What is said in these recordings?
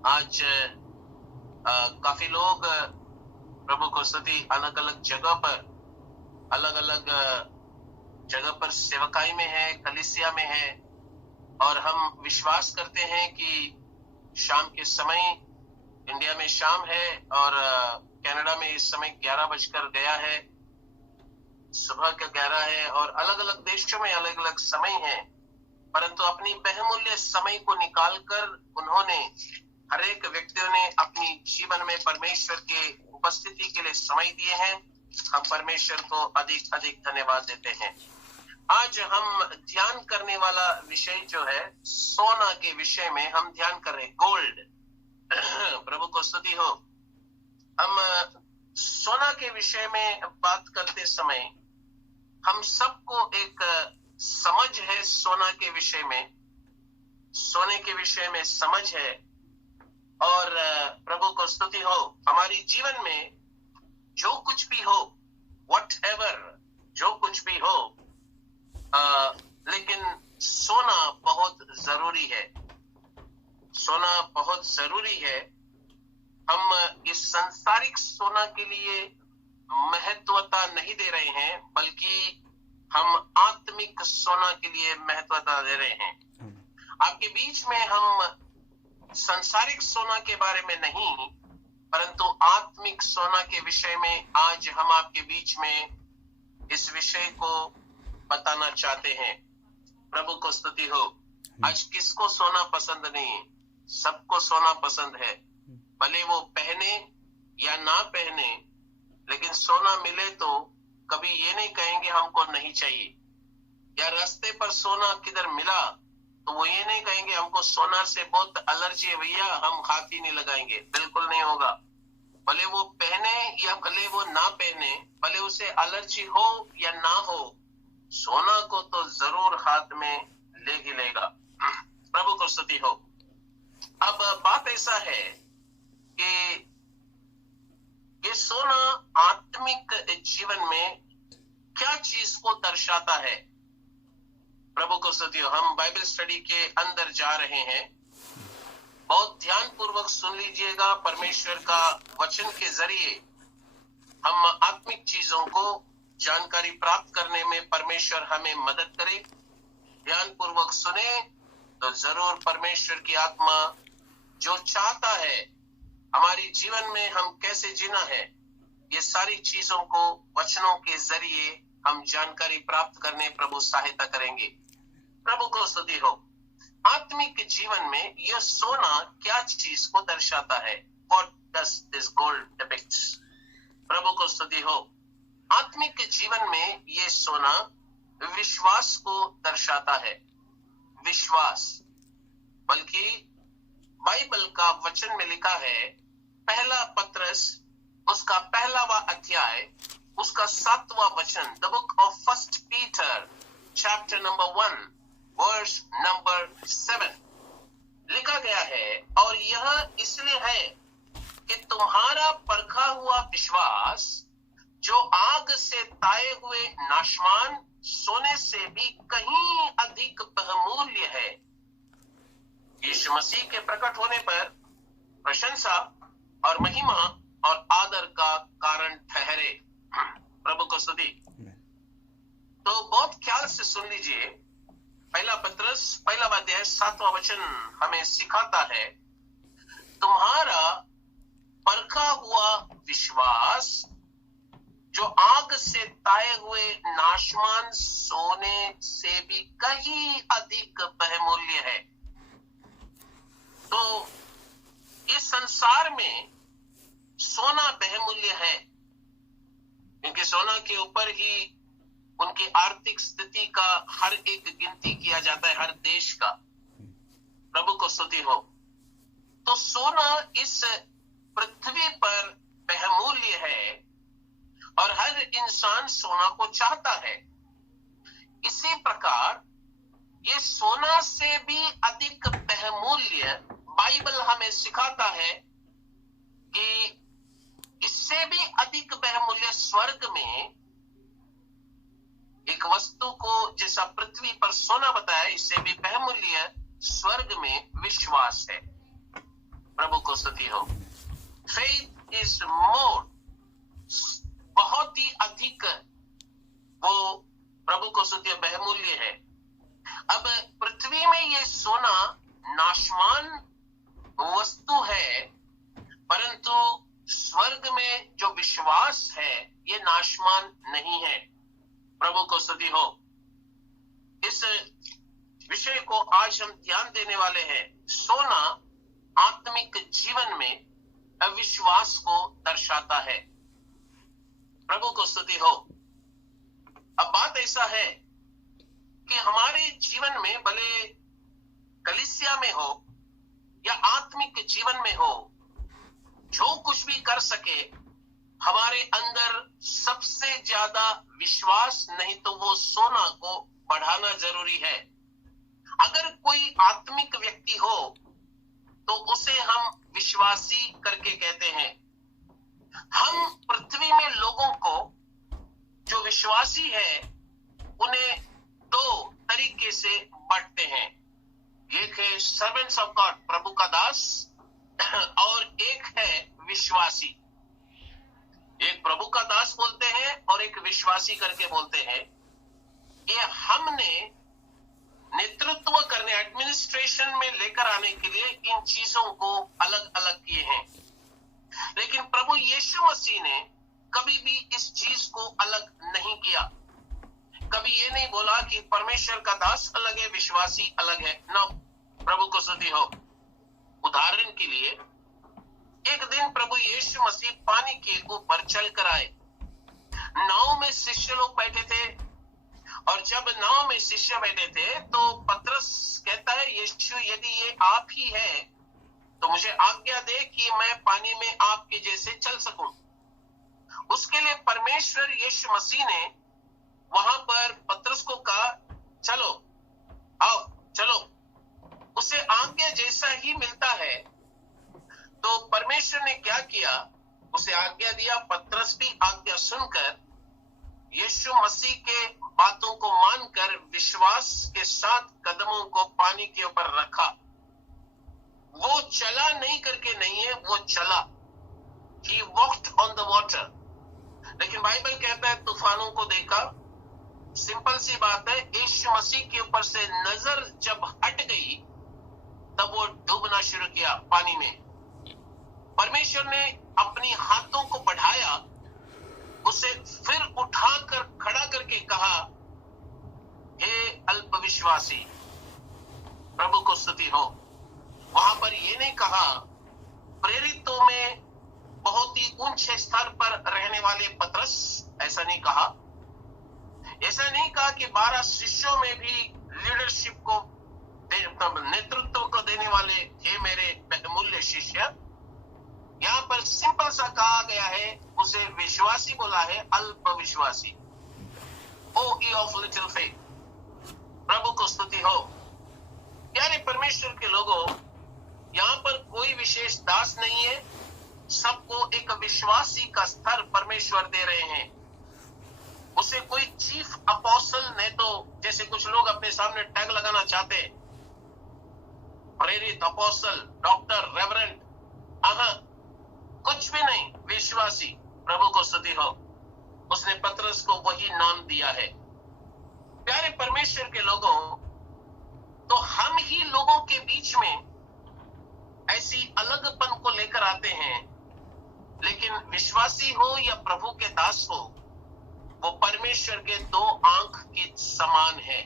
आज काफी लोग प्रभु को स्तुति अलग अलग जगह पर सेवकाई में है, कलीसिया में है, और हम विश्वास करते हैं कि शाम के समय इंडिया में शाम है और कनाडा में इस समय 11 बजकर गया है, सुबह का 11 है, और अलग अलग देशों में अलग अलग समय है। परंतु अपनी बहुमूल्य समय को निकालकर उन्होंने, हर एक व्यक्तियों ने अपनी जीवन में परमेश्वर के उपस्थिति के लिए समय दिए हैं। हम परमेश्वर को अधिक अधिक धन्यवाद देते हैं। आज हम ध्यान करने वाला विषय जो है, सोना के विषय में हम ध्यान कर रहे हैं, गोल्ड। प्रभु को स्तुति हो। हम सोना के विषय में बात करते समय हम सबको एक समझ है, सोना के विषय में, सोने के विषय में समझ है। और प्रभु को स्तुति हो, हमारी जीवन में जो कुछ भी हो, व्हाटएवर, जो कुछ भी हो, लेकिन सोना बहुत जरूरी है। सोना बहुत जरूरी है। हम इस सांसारिक सोना के लिए महत्वता नहीं दे रहे हैं, बल्कि हम आत्मिक सोना के लिए महत्वता दे रहे हैं। आपके बीच में हम सांसारिक सोना के बारे में नहीं, परंतु आत्मिक सोना के विषय में आज हम आपके बीच में इस विषय को बताना चाहते हैं। प्रभु को स्तुति हो। आज किसको सोना पसंद नहीं है? सबको सोना पसंद है, भले वो पहने या ना पहने, लेकिन सोना मिले तो कभी ये नहीं कहेंगे हमको नहीं चाहिए। या रास्ते पर सोना किधर मिला तो वो ये नहीं कहेंगे हमको सोना से बहुत एलर्जी है भैया, हम हाथ ही नहीं लगाएंगे। बिल्कुल नहीं होगा। भले वो पहने या भले वो ना पहने, भले उसे एलर्जी हो या ना हो, सोना को तो जरूर हाथ में ले ही लेगा। प्रभु को स्तुति हो। अब बात ऐसा है कि ये सोना आत्मिक जीवन में क्या चीज को दर्शाता है? प्रभु को स्तुति हो। हम बाइबल स्टडी के अंदर जा रहे हैं। बहुत ध्यान पूर्वक सुन लीजिएगा। परमेश्वर का वचन के जरिए हम आत्मिक चीजों को जानकारी प्राप्त करने में परमेश्वर हमें मदद करे। ध्यान पूर्वक सुने तो जरूर परमेश्वर की आत्मा जो चाहता है हमारी जीवन में हम कैसे जीना है, ये सारी चीजों को वचनों के जरिए हम जानकारी प्राप्त करने प्रभु सहायता करेंगे। प्रभु को स्तुति हो। आत्मिक जीवन में यह सोना क्या चीज को दर्शाता है? What does this gold depicts? प्रभु को स्तुति हो। आत्मिक जीवन में ये सोना विश्वास को दर्शाता है। विश्वास, बल्कि बाइबल का वचन में लिखा है, पहला पत्रस उसका 1वां अध्याय उसका 7वां वचन, the book of 1 Peter chapter number 1 verse number 7 लिखा गया है, और यह इसलिए है कि तुम्हारा परखा हुआ विश्वास जो आग से ताए हुए नाशवान सोने से भी कहीं अधिक बहुमूल्य है, यीशु मसीह के प्रकट होने पर प्रशंसा और महिमा और आदर का कारण ठहरे। प्रभु को स्तुति। तो बहुत ख्याल से सुन लीजिए। पहला पत्रस 1वां अध्याय 7वां वचन हमें सिखाता है, तुम्हारा परखा हुआ विश्वास जो आग से ताए हुए नाशवान सोने से भी कहीं अधिक बहुमूल्य है। तो इस संसार में सोना बहुमूल्य है, क्योंकि सोना के ऊपर ही उनकी आर्थिक स्थिति का हर एक गिनती किया जाता है, हर देश का। प्रभु को स्तुति हो। तो सोना इस पृथ्वी पर बहुमूल्य है और हर इंसान सोना को चाहता है। इसी प्रकार ये सोना से भी अधिक बहुमूल्य बाइबल हमें सिखाता है कि इससे भी अधिक बहुमूल्य स्वर्ग में एक वस्तु को, जैसा पृथ्वी पर सोना बताया, इससे भी बहुमूल्य स्वर्ग में विश्वास है। प्रभु इज मोर, बहुत ही अधिक वो प्रभु को स्तुति बहुमूल्य है। अब पृथ्वी में ये सोना नाशवान वस्तु है, परंतु स्वर्ग में जो विश्वास है ये नाशवान नहीं है। प्रभु को स्तुति हो। इस विषय को आज हम ध्यान देने वाले हैं। सोना आत्मिक जीवन में अविश्वास को दर्शाता है। प्रभु को स्तुति हो। अब बात ऐसा है कि हमारे जीवन में, भले कलीसिया में हो या आत्मिक जीवन में हो, जो कुछ भी कर सके, हमारे अंदर सबसे ज्यादा विश्वास नहीं तो वो सोना को बढ़ाना जरूरी है। अगर कोई आत्मिक व्यक्ति हो तो उसे हम विश्वासी करके कहते हैं। हम पृथ्वी में लोगों को जो विश्वासी है उन्हें दो तरीके से बांटते हैं। एक है सर्वेंट्स ऑफ गॉड, प्रभु का दास, और एक है विश्वासी। एक प्रभु का दास बोलते हैं और एक विश्वासी करके बोलते हैं। ये हमने नेतृत्व करने, एडमिनिस्ट्रेशन में लेकर आने के लिए इन चीजों को अलग अलग किए हैं। लेकिन प्रभु यीशु मसीह ने कभी भी इस चीज को अलग नहीं किया। कभी ये नहीं बोला कि परमेश्वर का दास अलग है, विश्वासी अलग है। नो, प्रभु को स्तुति हो। उदाहरण के लिए, एक दिन प्रभु यीशु मसीह पानी के ऊपर चल कर आए। नाव में शिष्य लोग बैठे थे, और जब नाव में शिष्य बैठे थे तो पतरस कहता है, यीशु यदि ये आप ही है तो मुझे आज्ञा दे कि मैं पानी में आपके जैसे चल सकूं। उसके लिए परमेश्वर यीशु मसीह ने वहां पर पतरस को कहा, चलो आओ चलो। उसे आज्ञा जैसा ही मिलता है। तो परमेश्वर ने क्या किया, उसे आज्ञा दिया। पतरस भी आज्ञा सुनकर यीशु मसीह के बातों को मानकर विश्वास के साथ कदमों को पानी के ऊपर रखा। वो चला नहीं करके नहीं है, वो चला। He walked on the water। लेकिन बाइबल कहता है तूफानों को देखा। सिंपल सी बात है, यीशु मसीह के ऊपर से नजर जब हट गई तब वो डूबना शुरू किया पानी में। परमेश्वर ने अपनी हाथों को बढ़ाया, उसे फिर उठाकर खड़ा करके कहा, हे अल्पविश्वासी, प्रभु को स्तुति हो। वहां पर ये नहीं कहा, प्रेरितों में बहुत ही ऊंचे स्तर पर रहने वाले पतरस, ऐसा नहीं कहा। ऐसा नहीं कहा कि 12 शिष्यों में भी लीडरशिप को, नेतृत्व को देने वाले हे मेरे बहुमूल्य शिष्य। यहां पर सिंपल सा कहा गया है, उसे विश्वासी बोला है, अल्पविश्वासी। ओ ye of little faith। प्रभु को स्तुति हो। प्यारे परमेश्वर के लोगों, यहां पर कोई विशेष दास नहीं है। सबको एक विश्वासी का स्तर परमेश्वर दे रहे हैं। उसे कोई चीफ अपोस्टल नहीं, तो जैसे कुछ लोग अपने सामने टैग लगाना चाहते हैं, प्रेरित, अपोस्टल, डॉक्टर, रेवरेंड, कुछ भी नहीं, विश्वासी। प्रभु को स्तुति हो। उसने पतरस को वही नाम दिया है। प्यारे परमेश्वर के लोगों, तो हम ही लोगों के बीच में ऐसी अलगपन को लेकर आते हैं। लेकिन विश्वासी हो या प्रभु के दास हो, वो परमेश्वर के दो आंख के समान है।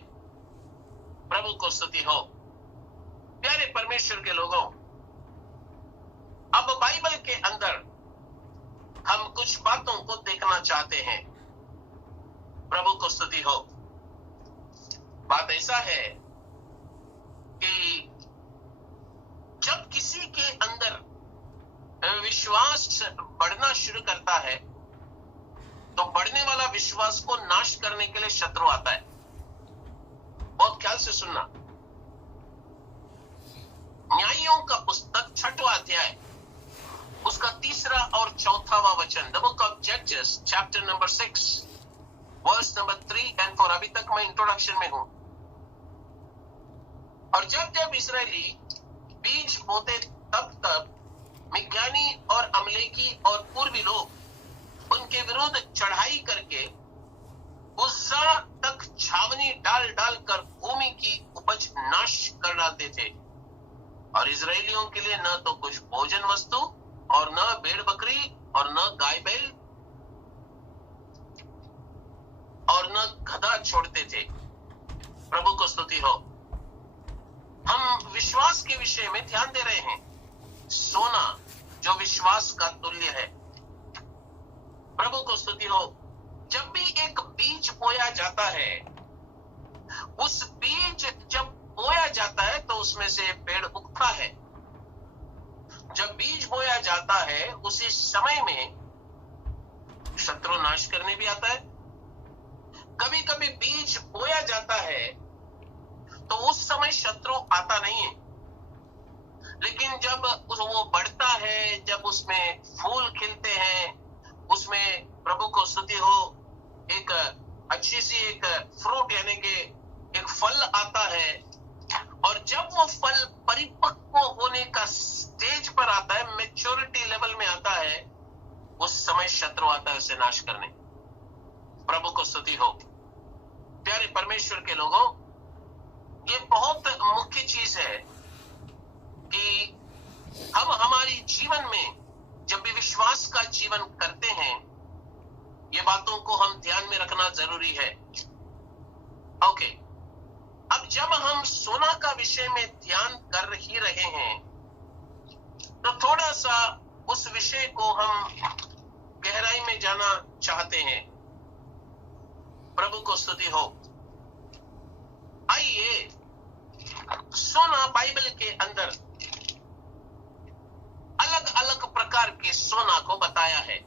प्रभु को स्तुति हो। प्यारे परमेश्वर के लोगों, अब बाइबल के अंदर हम कुछ बातों को देखना चाहते हैं। प्रभु को स्तुति हो। बात ऐसा है कि जब किसी के अंदर विश्वास बढ़ना शुरू करता है तो बढ़ने वाला विश्वास को नाश करने के लिए शत्रु आता है। बहुत ख्याल से सुनना। न्यायियों का पुस्तक 6वां अध्याय, उसका 3 और 4वां वचन, द बुक ऑफ जजेस चैप्टर नंबर 6 वर्स नंबर 3 और 4। अभी तक मैं इंट्रोडक्शन में हूं। और जब जब इस्राएली बीज बोते तब तब मिज्ञानी और अमलेकी और पूर्वी लोग उनके विरुद्ध चढ़ाई करके उज्जा तक छावनी डाल डाल कर भूमि की उपज नाश कर डालते थे, और इजरायलियों के लिए न तो कुछ भोजन वस्तु और न भेड़ बकरी और न गाय बैल और न गधा छोड़ते थे। प्रभु को स्तुति हो। हम विश्वास के विषय में ध्यान दे रहे हैं, सोना जो विश्वास का तुल्य है। प्रभु को स्तुति हो। जब भी एक बीज बोया जाता है, उस बीज जब बोया जाता है तो उसमें से पेड़ उगता है। जब बीज बोया जाता है उसी समय में शत्रु नाश करने भी आता है। कभी कभी बीज बोया जाता है तो उस समय शत्रु आता नहीं है, लेकिन जब वो बढ़ता है, जब उसमें फूल खिलते हैं, उसमें प्रभु को स्तुति हो एक अच्छी सी एक फ्रूट यानी कि एक फल आता है, और जब वो फल परिपक्व होने का स्टेज पर आता है, मैच्योरिटी लेवल में आता है, उस समय शत्रु आता है उसे नाश करने। प्रभु को स्तुति हो। प्यारे परमेश्वर के लोगों, ये बहुत मुख्य चीज है कि हम हमारी जीवन में जब भी विश्वास का जीवन करते हैं, ये बातों को हम ध्यान में रखना जरूरी है। ओके, अब जब हम सोना का विषय में ध्यान कर ही रहे हैं, तो थोड़ा सा उस विषय को हम गहराई में जाना चाहते हैं। प्रभु को स्तुति हो। आइए, सोना बाइबल के अंदर अलग अलग प्रकार के सोना को बताया है,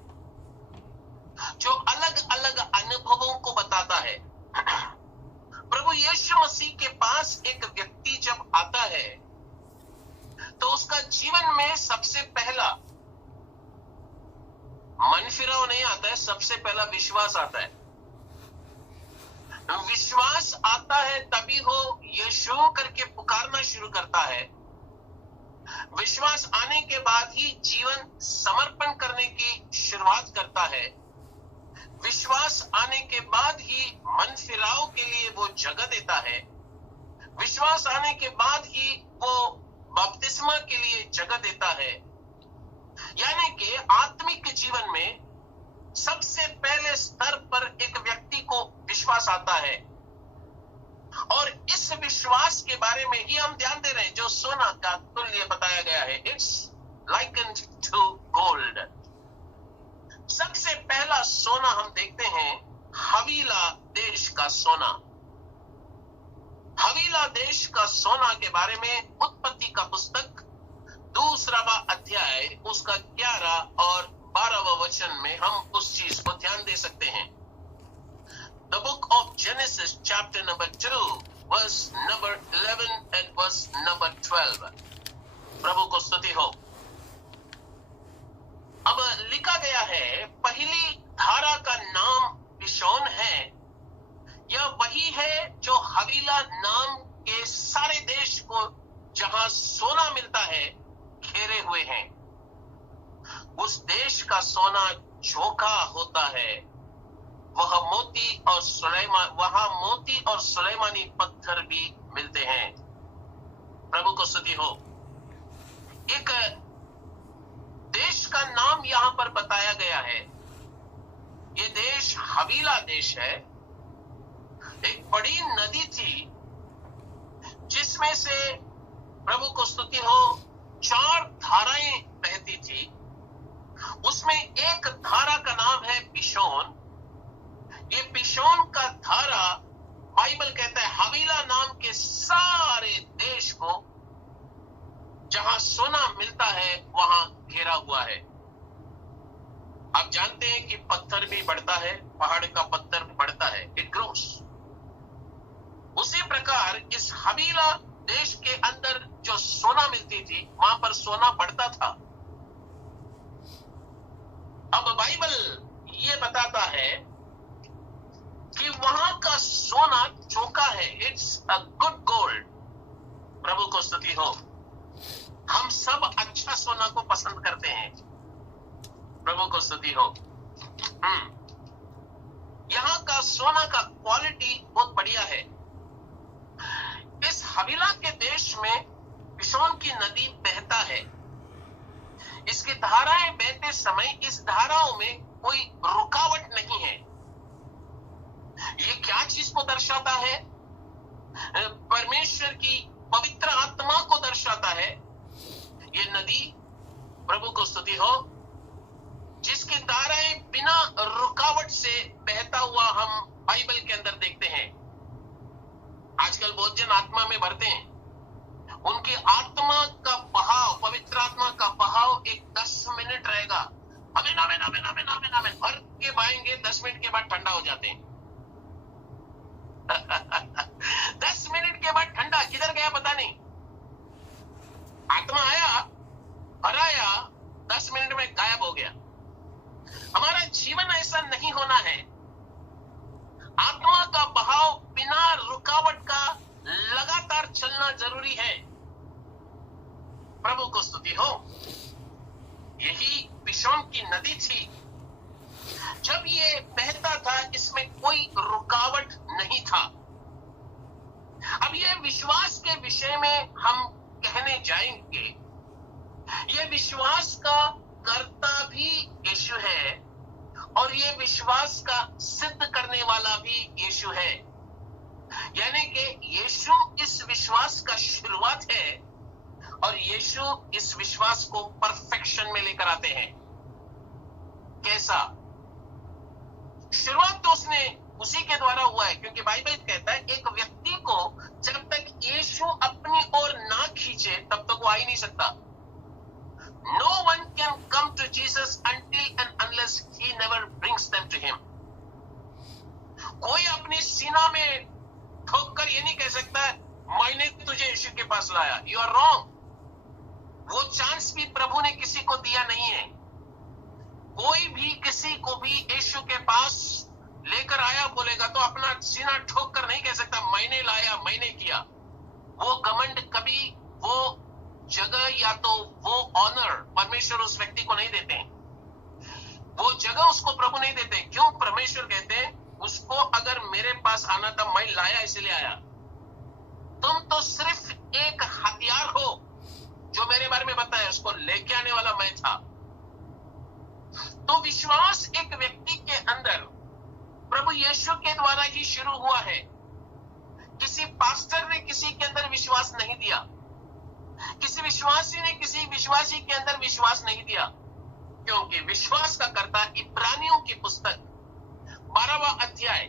जो अलग अलग अनुभवों को बताता है। प्रभु यीशु मसीह के पास एक व्यक्ति जब आता है तो उसका जीवन में सबसे पहला मन फिराव नहीं आता है, सबसे पहला विश्वास आता है। विश्वास आता है तभी वो यीशु करके पुकारना शुरू करता है। विश्वास आने के बाद ही जीवन समर्पण करने की शुरुआत करता है। विश्वास आने के बाद ही मन फिराव के लिए वो जगह देता है। विश्वास आने के बाद ही वो बपतिस्मा के लिए जगह देता है। यानी कि आत्मिक जीवन में सबसे पहले स्तर पर एक व्यक्ति को विश्वास आता है, और इस विश्वास के बारे में ही हम ध्यान दे रहे हैं, जो सोना का तुल्य बताया गया है। It's likened to gold. सबसे पहला सोना हम देखते हैं हवीला देश का सोना। हवीला देश का सोना के बारे में उत्पत्ति का पुस्तक 2वां अध्याय उसका 11 और 12वां वचन में हम उस चीज को ध्यान दे सकते हैं। The book of Genesis chapter number 2 verse number 11 and verse number 12। प्रभु को स्तुति हो। अब लिखा गया है, पहली धारा का नाम पिशोन है। यह वही है जो हवीला नाम के सारे देश को जहां सोना मिलता है घेरे हुए हैं। उस देश का सोना चोखा होता है। वहां मोती और सुलेमानी पत्थर भी मिलते हैं। प्रभु को स्तुति हो। एक देश का नाम यहां पर बताया गया है। ये देश हवीला देश है। एक बड़ी नदी थी जिसमें से प्रभु को स्तुति हो 4 धाराएं बहती थी। उसमें एक धारा का नाम है पिशोन। ये पिशोन का धारा बाइबल कहता है हवीला नाम के सारे देश को जहां सोना मिलता है वहां घेरा हुआ है। आप जानते हैं कि पत्थर भी बढ़ता है, पहाड़ का पत्थर बढ़ता है, इट ग्रोस। उसी प्रकार इस हवीला देश के अंदर जो सोना मिलती थी वहां पर सोना बढ़ता था। अब बाइबल ये बताता है कि वहां का सोना चोखा है। It's a good gold. प्रभु को स्तुति हो। हम सब अच्छा सोना को पसंद करते हैं। स्तुति हो। यहाँ का सोना का क्वालिटी बहुत बढ़िया है। इस हवीला के देश में पिशोन की नदी बहता है। इसकी धाराएं बहते समय इस धाराओं में कोई रुकावट नहीं है। ये क्या चीज को दर्शाता है? परमेश्वर की पवित्र आत्मा को दर्शाता है। ये नदी, प्रभु को स्तुति हो, जिसकी धाराएं बिना रुकावट से बहता हुआ हम बाइबल के अंदर देखते हैं। आजकल बहुत जन आत्मा में भरते हैं। उनकी आत्मा का बहाव, पवित्र आत्मा का बहाव एक 10 मिनट रहेगा। आमीन आमीन आमीन आमीन आमीन आमीन भर के बहाएंगे, 10 मिनट के बाद ठंडा हो जाते हैं। 10 मिनट के बाद ठंडा, किधर गया पता नहीं। आत्मा आया, भराया, 10 मिनट में गायब हो गया। हमारा जीवन ऐसा नहीं होना है। आत्मा का बहाव बिना रुकावट का लगातार चलना जरूरी है। प्रभु को स्तुति हो। यही पिशोन की नदी थी। जब ये बहता था, इसमें कोई रुकावट नहीं था। अब ये विश्वास के विषय में हम कहने जाएंगे। ये विश्वास का कर्ता भी यीशु है और ये विश्वास का सिद्ध करने वाला भी यीशु है। यानी कि यीशु इस विश्वास का शुरुआत है और यीशु इस विश्वास को परफेक्शन में लेकर आते हैं। कैसा? शुरुआत तो उसने उसी के द्वारा हुआ है, क्योंकि बाइबल कहता है एक व्यक्ति को जब तक यीशु अपनी ओर ना खींचे तब तक वो आ ही नहीं सकता। No one can come to Jesus until and unless he never brings them to him. कोई अपनी सीना में ठोक कर ये नहीं कह सकता है मैंने तुझे यीशु के पास लाया। You are wrong. वो चांस भी प्रभु ने किसी को दिया नहीं है। कोई भी किसी को भी यीशु के पास लेकर आया बोलेगा तो अपना सीना ठोक कर नहीं कह सकता मैंने लाया, मैंने किया। वो घमंड कभी, वो जगह या तो वो ऑनर परमेश्वर उस व्यक्ति को नहीं देते। वो जगह उसको प्रभु नहीं देते। क्यों? परमेश्वर कहते हैं उसको अगर मेरे पास आना था, मैं लाया इसलिए आया। तुम तो सिर्फ एक हथियार हो जो मेरे बारे में बताया, उसको लेके आने वाला मैं था। तो विश्वास एक व्यक्ति के अंदर प्रभु यीशु के द्वारा ही शुरू हुआ है। किसी पास्टर ने किसी के अंदर विश्वास नहीं दिया। किसी विश्वासी ने किसी विश्वासी के अंदर विश्वास नहीं दिया, क्योंकि विश्वास का कर्ता इब्रानियों की पुस्तक 12वां अध्याय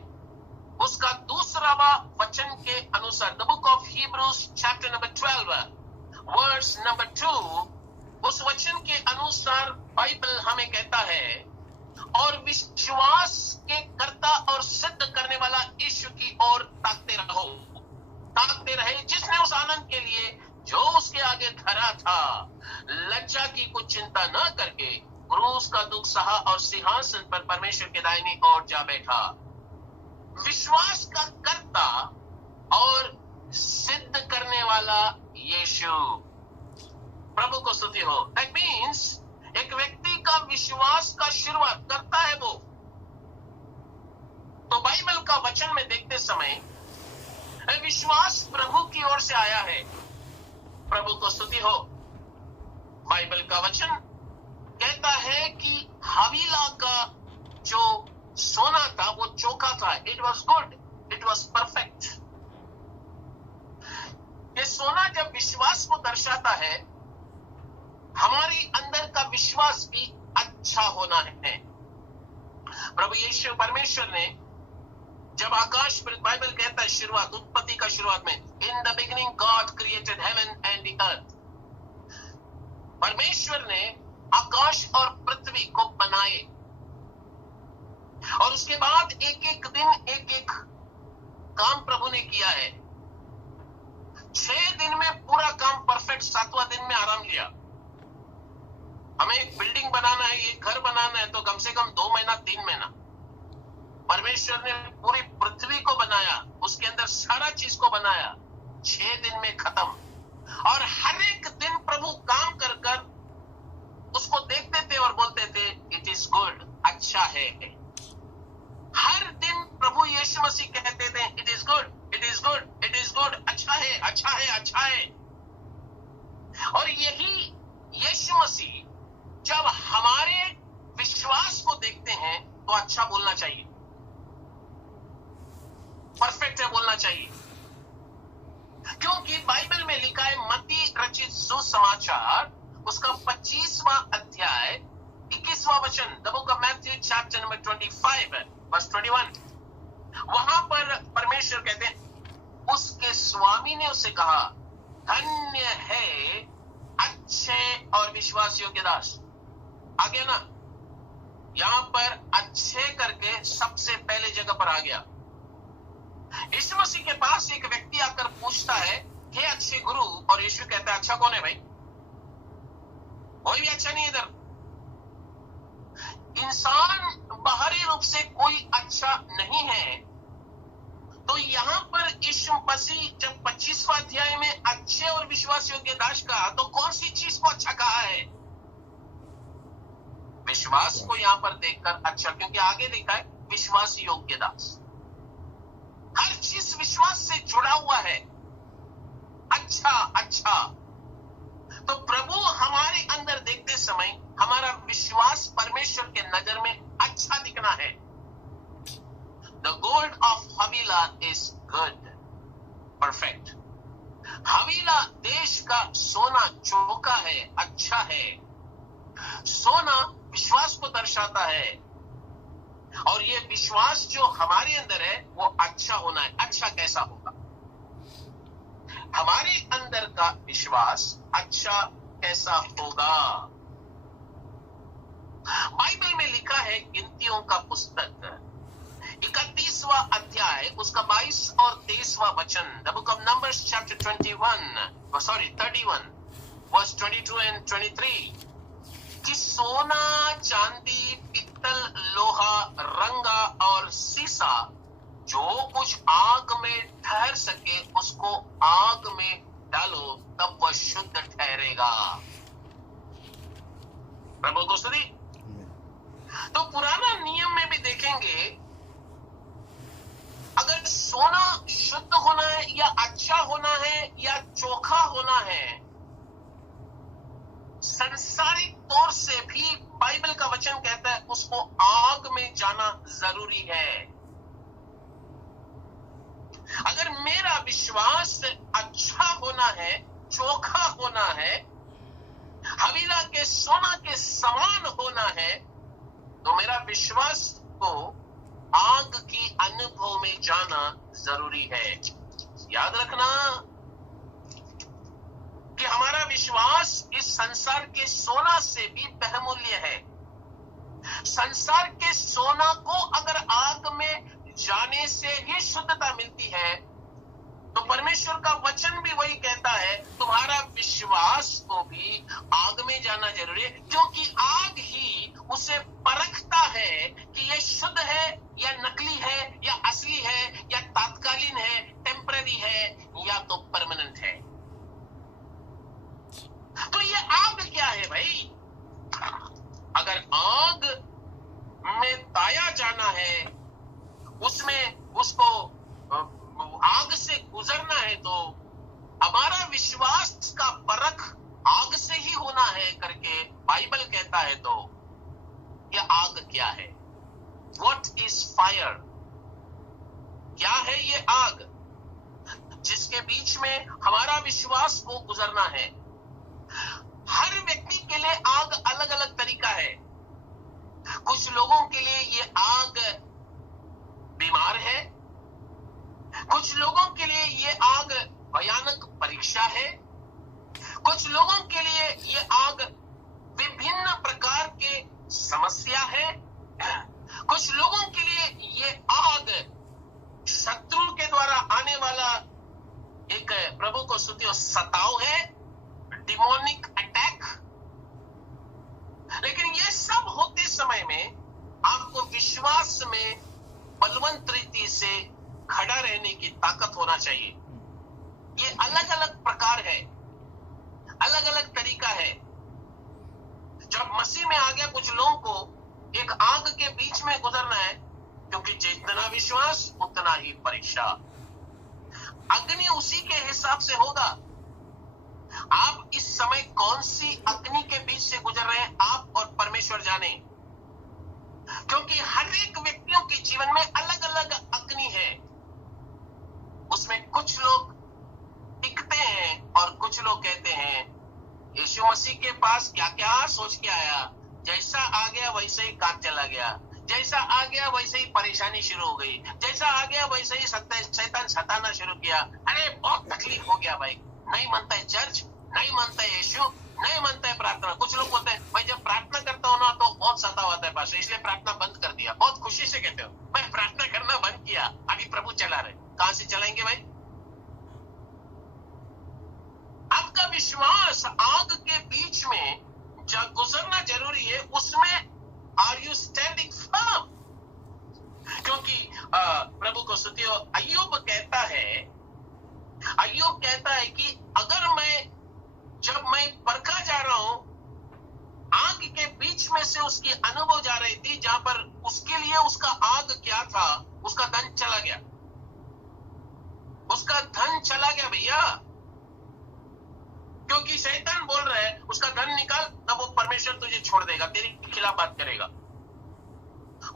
उसका 2वां वचन के अनुसार, the book of Hebrews chapter number 12 verse number 2, उस वचन के अनुसार बाइबल हमें कहता है और विश्वास के कर्ता और सिद्ध करने वाला यीशु की ओर ताकते रहो, ताकते रहे, जिसने उस आनंद के लिए जो उसके आगे धरा था लज्जा की कुछ चिंता न करके क्रूस का दुख सहा और सिंहासन पर परमेश्वर के दाहिनी ओर जा बैठा। विश्वास का कर्ता और सिद्ध करने वाला यीशु। प्रभु को स्तुति हो। दैट मीन्स एक व्यक्ति का विश्वास का शुरुआत करता है वो। तो बाइबल का वचन में देखते समय विश्वास प्रभु की ओर से आया है। प्रभु को स्तुति हो। बाइबल का वचन कहता है कि हवीला का जो सोना था वो चोखा था। It was good, it was perfect. ये सोना जब विश्वास को दर्शाता है, हमारी अंदर का विश्वास भी अच्छा होना है। प्रभु यीशु परमेश्वर ने जब आकाश, बाइबल कहता है शुरुआत, उत्पत्ति का शुरुआत में, in the beginning God created heaven and the earth. परमेश्वर ने आकाश और पृथ्वी को बनाए और उसके बाद एक एक दिन एक एक काम प्रभु ने किया है। 6 दिन में पूरा काम परफेक्ट, 7वां दिन में आराम लिया। हमें एक बिल्डिंग बनाना है, एक घर बनाना है तो कम से कम 2 महीना 3 महीना। परमेश्वर ने पूरी पृथ्वी को बनाया, उसके अंदर सारा चीज को बनाया, 6 दिन में खत्म। और हर एक दिन प्रभु काम कर कर उसको देखते थे और बोलते थे इट इज इज गुड, अच्छा है। हर दिन प्रभु यीशु मसीह कहते थे it is good, it is good, it is good, अच्छा है, अच्छा है, अच्छा है। और यही यीशु मसीह जब हमारे विश्वास को देखते हैं तो अच्छा बोलना चाहिए, परफेक्ट है बोलना चाहिए, क्योंकि बाइबल में लिखा है मत्ती रचित सुसमाचार उसका 25वां अध्याय 21वां वचन, the book of Matthew chapter number 25 verse 21, वहां पर परमेश्वर कहते हैं उसके स्वामी ने उससे कहा धन्य है अच्छे और विश्वास योग्य दास। आ गया ना, यहां पर अच्छे करके सबसे पहले जगह पर आ गया। यीशु मसीह के पास एक व्यक्ति आकर पूछता है हे अच्छे गुरु, और यीशु कहता है अच्छा कौन है भाई? कोई भी अच्छा नहीं इधर। इंसान बाहरी रूप से कोई अच्छा नहीं है। तो यहां पर यीशु मसीह जब 25वां अध्याय में अच्छे और विश्वास योग्य दास कहा तो कौन सी चीज को अच्छा कहा है? विश्वास को यहां पर देखकर अच्छा, क्योंकि आगे लिखा है विश्वास योग्य दास। हर चीज विश्वास से जुड़ा हुआ है। अच्छा अच्छा, तो प्रभु हमारे अंदर देखते समय हमारा विश्वास परमेश्वर के नजर में अच्छा दिखना है। The gold of Havilah is good, perfect. Havilah देश का सोना चौका है, अच्छा है। सोना विश्वास को दर्शाता है, और ये विश्वास जो हमारे अंदर है वो अच्छा होना है। अच्छा कैसा होगा? हमारे अंदर का विश्वास अच्छा कैसा होगा? बाइबल में लिखा है गिनतियों का पुस्तक 31वां अध्याय उसका 22 और 23वां वचन, the book of Numbers chapter 31 verse 22 and 23, कि सोना चांदी पित्तल लोहा रंगा और सीसा जो कुछ आग में ठहर सके उसको आग में डालो तब वह शुद्ध ठहरेगा। प्रभु को स्तुति। तो पुराना नियम में भी देखेंगे, अगर सोना शुद्ध होना है या अच्छा होना है या चोखा होना है, संसारिक तौर से भी बाइबल का वचन कहता है उसको आग में जाना जरूरी है। अगर मेरा विश्वास अच्छा होना है, चोखा होना है, हवीला के सोना के समान होना है, तो मेरा विश्वास को आग की अनुभव में जाना जरूरी है। याद रखना कि हमारा विश्वास इस संसार के सोना से भी बहुमूल्य है। संसार के सोना को अगर आग में जाने से ही शुद्धता मिलती है, तो परमेश्वर का वचन भी वही कहता है तुम्हारा विश्वास को भी आग में जाना जरूरी है, क्योंकि आग ही उसे परखता है कि ये शुद्ध है या नकली है या असली है या तात्कालीन है, टेम्पररी है या तो परमानेंट है। तो ये आग क्या है भाई? अगर आग में ताया जाना है, उसमें उसको आग से गुजरना है, तो हमारा विश्वास का परख आग से ही होना है करके बाइबल कहता है। तो यह आग क्या है? What is fire? क्या है ये आग जिसके बीच में हमारा विश्वास को गुजरना है? हर व्यक्ति के लिए आग अलग अलग तरीका है। कुछ लोगों के लिए ये आग बीमार है, कुछ लोगों के लिए ये आग भयानक परीक्षा है, कुछ लोगों के लिए ये आग विभिन्न प्रकार के समस्या है, कुछ लोगों के लिए ये आग शत्रु के द्वारा आने वाला एक प्रभु को स्तुति सताव है, डिमोनिक अटैक। लेकिन ये सब होते समय में आपको विश्वास में बलवंत रीति से खड़ा रहने की ताकत होना चाहिए। ये अलग अलग प्रकार है, अलग अलग तरीका है। जब मसीह में आ गया कुछ लोगों को एक आग के बीच में गुजरना है, क्योंकि जितना विश्वास उतना ही परीक्षा। अग्नि उसी के हिसाब से होगा। आप इस समय कौन सी अग्नि के बीच से गुजर रहे हैं, आप और परमेश्वर जाने, क्योंकि हर एक व्यक्तियों के जीवन में अलग अलग अग्नि है। उसमें कुछ लोग टिकते हैं और कुछ लोग कहते हैं यीशु मसीह के पास क्या क्या सोच के आया, जैसा आ गया वैसे ही काम चला गया, जैसा आ गया वैसे ही परेशानी शुरू हो गई, जैसा आ गया वैसे ही शैतान सताना शुरू किया। अरे बहुत तकलीफ हो गया भाई, नहीं मानता है चर्च, नहीं मानता है यीशु, नहीं मानता है प्रार्थना। कुछ लोग बोलते हैं भाई जब प्रार्थना करता हूं ना तो बहुत सता होता है पास, इसलिए प्रार्थना बंद कर दिया। बहुत खुशी से कहते हो मैं प्रार्थना करना बंद किया, अभी प्रभु चला रहे। कहां से चलाएंगे भाई? आपका विश्वास आग के बीच में जब गुजरना जरूरी है, उसमें आर यू स्टैंडिंग फर्म? क्योंकि प्रभु को स्तुति हो, अय्यूब कहता है कि अगर जब मैं परखा जा रहा हूं, आग के बीच में से उसकी अनुभव जा रही थी, जहां पर उसके लिए उसका आग क्या था, उसका धन चला गया, उसका धन चला गया भैया। क्योंकि शैतान बोल रहा है उसका धन निकाल, तब वो परमेश्वर तुझे छोड़ देगा, तेरे खिलाफ बात करेगा।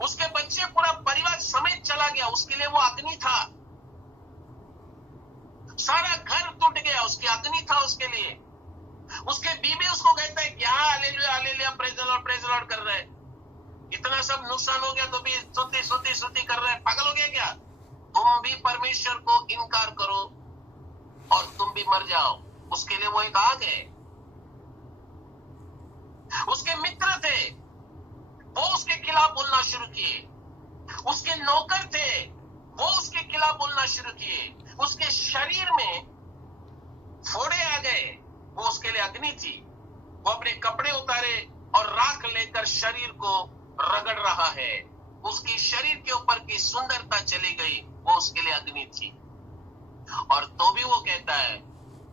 उसके बच्चे पूरा परिवार समेत चला गया, उसके लिए वो अग्नि था। सारा घर टूट गया, उसकी अग्नि था उसके लिए। उसके बीबी उसको कहता है क्या hallelujah hallelujah praise the Lord कर रहे हैं, इतना सब नुकसान हो गया तो भी स्तुति कर रहे हैं, पागल हो गया क्या? तुम भी परमेश्वर को इनकार करो और तुम भी मर जाओ। उसके लिए वो एक आग है। उसके मित्र थे, वो उसके खिलाफ बोलना शुरू किए। उसके नौकर थे, वो उसके खिलाफ बोलना शुरू किए। उसके शरीर में फोड़े आ गए, वो उसके लिए अग्नि थी। वो अपने कपड़े उतारे और राख लेकर शरीर को रगड़ रहा है। उसकी शरीर के ऊपर की सुंदरता चली गई, वो उसके लिए अग्नि थी। और तो भी वो कहता है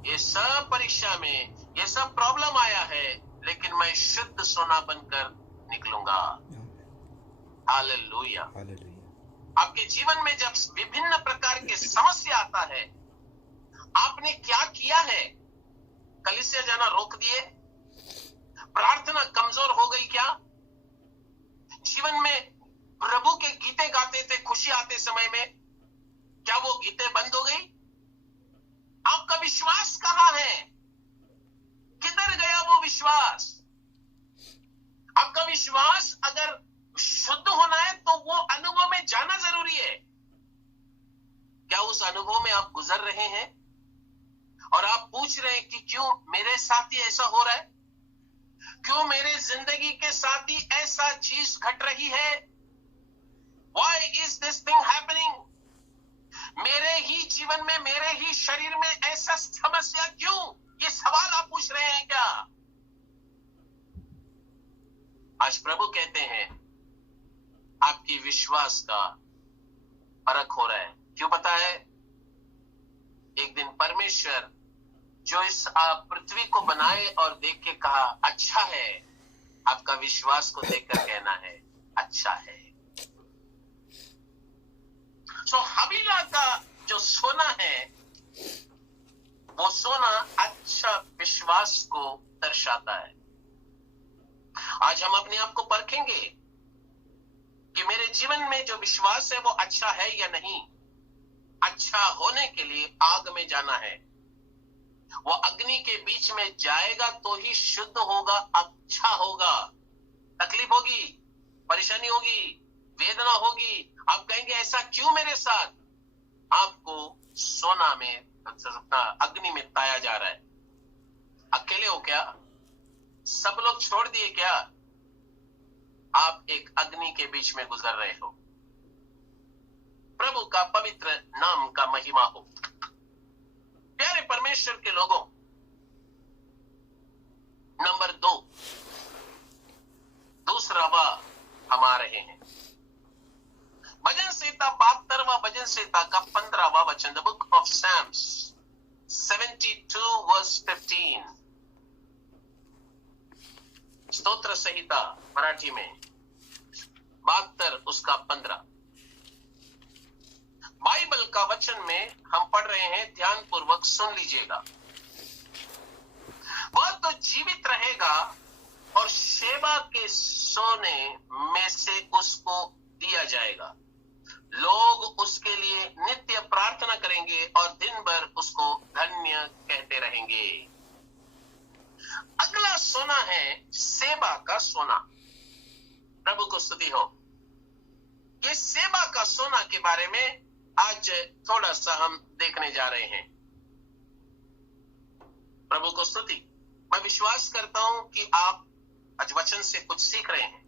ये सब परीक्षा में ये सब प्रॉब्लम आया है, लेकिन मैं शुद्ध सोना बनकर निकलूंगा। हालेलुया। आपके जीवन में जब विभिन्न प्रकार के समस्या आता है, आपने क्या किया है? कलीसिया जाना रोक दिए? प्रार्थना कमजोर हो गई क्या? जीवन में प्रभु के गीते गाते थे खुशी आते समय में, क्या वो गीते बंद हो गई? आपका विश्वास कहां है? किधर गया वो विश्वास? आपका विश्वास अगर शुद्ध होना है तो वो अनुभव में जाना जरूरी है। क्या उस अनुभव में आप गुजर रहे हैं? और आप पूछ रहे हैं कि क्यों मेरे साथ ही ऐसा हो रहा है, क्यों मेरे जिंदगी के साथ ही ऐसा चीज घट रही है? Why is this thing happening? मेरे ही जीवन में, मेरे ही शरीर में ऐसा समस्या क्यों? ये सवाल आप पूछ रहे हैं क्या? आज प्रभु कहते हैं आपकी विश्वास का फर्क हो रहा है। क्यों पता है? एक दिन परमेश्वर जो इस पृथ्वी को बनाए और देख के कहा अच्छा है, आपका विश्वास को देखकर कहना है अच्छा है। तो हवीला का जो सोना है, वो सोना अच्छा विश्वास को दर्शाता है। आज हम अपने आप को परखेंगे कि मेरे जीवन में जो विश्वास है वो अच्छा है या नहीं। अच्छा होने के लिए आग में जाना है। वो अग्नि के बीच में जाएगा तो ही शुद्ध होगा, अच्छा होगा। तकलीफ होगी, परेशानी होगी, वेदना होगी। आप कहेंगे ऐसा क्यों मेरे साथ? आपको सोना में, अग्नि में ताया जा रहा है। अकेले हो क्या? सब लोग छोड़ दिए क्या? आप एक अग्नि के बीच में गुजर रहे हो। प्रभु का पवित्र नाम का महिमा हो। प्यारे परमेश्वर के लोगों, नंबर 2, दूसरा वाह हम आ रहे हैं। भजन संहिता 72वां भजन संहिता का 15वां वचन, the book of Psalms 72 verse 15। स्तोत्र संहिता मराठी में 72 उसका 15। बाइबल का वचन में हम पढ़ रहे हैं, ध्यान पूर्वक सुन लीजिएगा। वह तो जीवित रहेगा और शेबा के सोने में से उसको दिया जाएगा। लोग उसके लिए नित्य प्रार्थना करेंगे और दिन भर उसको धन्य कहते रहेंगे। अगला सोना है शेबा का सोना। प्रभु को स्तुति हो। ये शेबा का सोना के बारे में आज थोड़ा सा हम देखने जा रहे हैं। प्रभु को स्तुति। मैं विश्वास करता हूं कि आप आज वचन से कुछ सीख रहे हैं।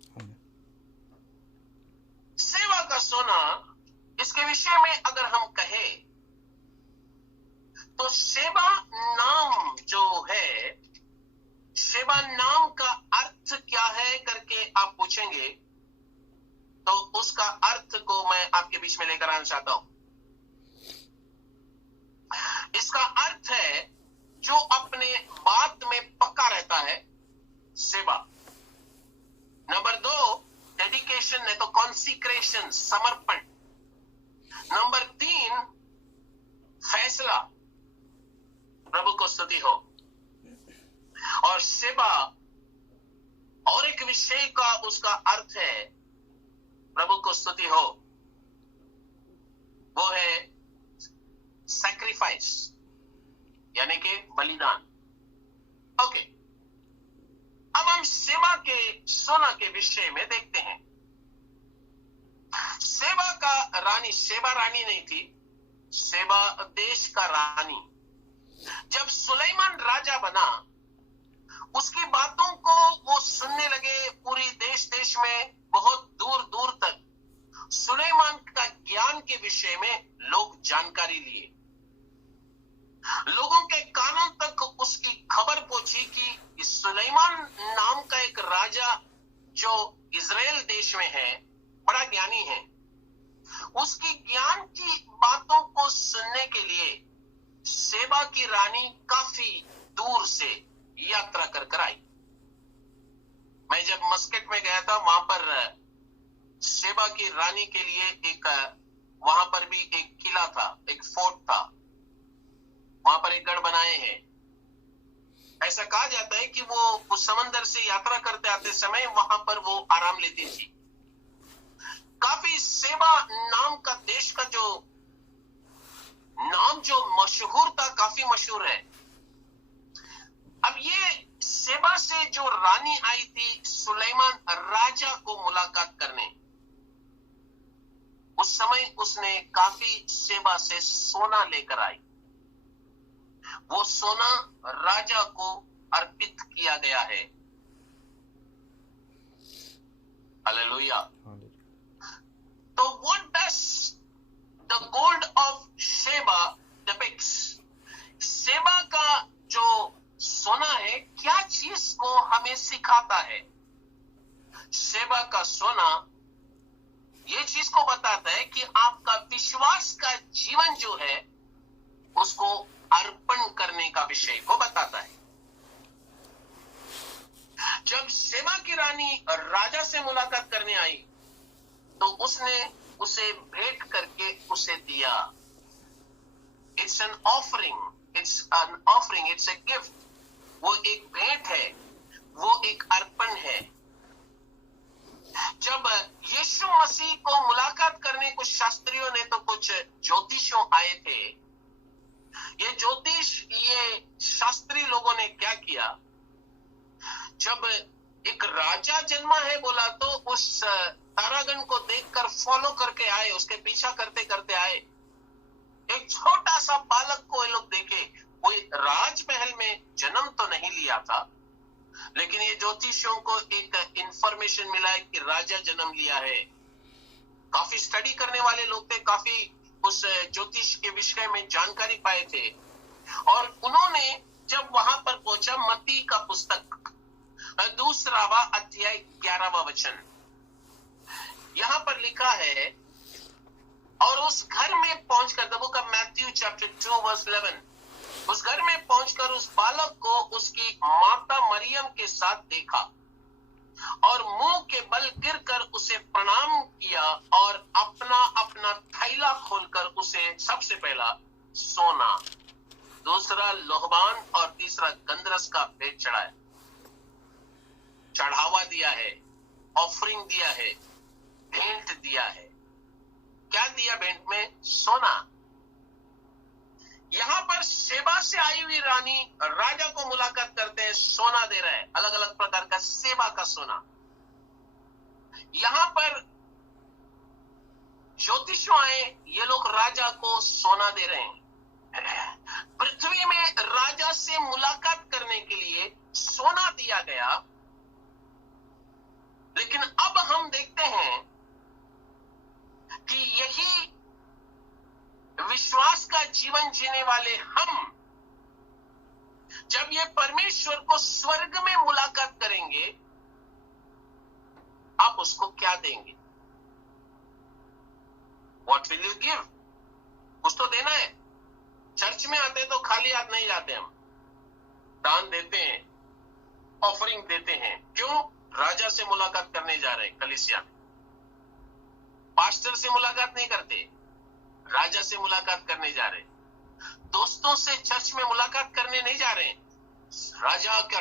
सेवा का सोना, इसके विषय में अगर हम कहें तो शेबा नाम जो है, शेबा नाम का अर्थ क्या है करके आप पूछेंगे तो उसका अर्थ को मैं आपके बीच में लेकर आना चाहता हूं। इसका अर्थ है जो अपने बात में पक्का रहता है, सेवा। नंबर 2 डेडिकेशन है तो कॉन्सिक्रेशन, समर्पण। नंबर 3 फैसला। प्रभु को स्तुति हो। और सेवा और एक विषय का उसका अर्थ है, प्रभु को स्तुति हो, वो है सैक्रिफाइस, यानी कि बलिदान। ओके, अब हम सेवा के सोना के विषय में देखते हैं। सेवा का रानी, सेवा रानी नहीं थी, सेवा देश का रानी। जब सुलेमान राजा बना, उसकी बातों को वो सुनने लगे। पूरी देश देश में बहुत दूर दूर तक सुलेमान का ज्ञान के विषय में लोग जानकारी लिए। लोगों के कानों तक उसकी खबर पहुंची कि सुलेमान नाम का एक राजा जो इजराइल देश में है, बड़ा ज्ञानी है। उसकी ज्ञान की बातों को सुनने के लिए सेबा की रानी काफी दूर से यात्रा कर कर आई। मैं जब मस्कट में गया था, वहां पर सेबा की रानी के लिए एक, वहां पर भी एक किला था, एक फोर्ट था, वहां पर एक गढ़ बनाए हैं। ऐसा कहा जाता है कि वो उस समंदर से यात्रा करते आते समय वहां पर वो आराम लेती थी। काफी सेबा नाम का देश का जो नाम जो मशहूर था, काफी मशहूर है। अब ये सेबा से जो रानी आई थी सुलेमान राजा को मुलाकात करने, उस समय उसने काफी सेबा से सोना लेकर आई। वो सोना राजा को अर्पित किया गया है। हालेलुया। तो what does the gold of Sheba depicts? Sheba का जो सोना है, क्या चीज को हमें सिखाता है? शेबा का सोना ये चीज को बताता है कि आपका विश्वास का जीवन जो है उसको अर्पण करने का विषय को बताता है। जब सेबा की रानी राजा से मुलाकात करने आई तो उसने उसे भेंट करके उसे दिया। It's an offering, it's an offering, it's a gift. वो एक भेंट है, वो एक अर्पण है। जब यीशु मसीह को मुलाकात करने कुछ शास्त्रियों ने तो कुछ ज्योतिषों आए थे। ये ज्योतिष, ये शास्त्री लोगों ने क्या किया, जब एक राजा जन्मा है बोला तो उस तारागण को देखकर फॉलो करके आए, उसके पीछा करते करते आए। एक छोटा सा बालक को ये लोग देखे, कोई राजमहल में जन्म तो नहीं लिया था, लेकिन ये ज्योतिषियों को एक इंफॉर्मेशन मिला है कि राजा जन्म लिया है। काफी स्टडी करने वाले लोग थे, काफी उस ज्योतिष के विषय में जानकारी पाए थे। और उन्होंने जब वहां पर पहुंचा, मत्ती का पुस्तक 2वां अध्याय 11वां वचन, यहां पर लिखा है, और उस घर में पहुंचकर, the book of Matthew chapter 2 verse 11, उस घर में पहुंचकर उस बालक को उसकी माता मरियम के साथ देखा और मुंह के बल गिरकर उसे प्रणाम विश्वास का भेंट चढ़ाया, चढ़ावा दिया है, ऑफरिंग दिया है, भेंट दिया है। क्या दिया भेंट में? सोना। यहां पर सेबा से आई हुई रानी राजा को मुलाकात करते हैं, सोना दे रहा है, अलग अलग प्रकार का सेबा का सोना। यहां पर ज्योतिषों आए, ये लोग राजा को सोना दे रहे हैं। पृथ्वी में राजा से मुलाकात करने के लिए सोना दिया गया, लेकिन अब हम देखते हैं कि यही विश्वास का जीवन जीने वाले हम, जब ये परमेश्वर को स्वर्ग में मुलाकात करेंगे, आप उसको क्या देंगे? What will you give? कुछ तो देना है। चर्च में आते तो खाली हाथ नहीं जाते, हम दान देते हैं, ऑफरिंग देते हैं। क्यों? राजा से मुलाकात करने जा रहे हैं। कलीसिया में पास्टर से मुलाकात नहीं करते, राजा से मुलाकात करने जा रहे हैं। दोस्तों से चर्च में मुलाकात करने नहीं जा रहे हैं,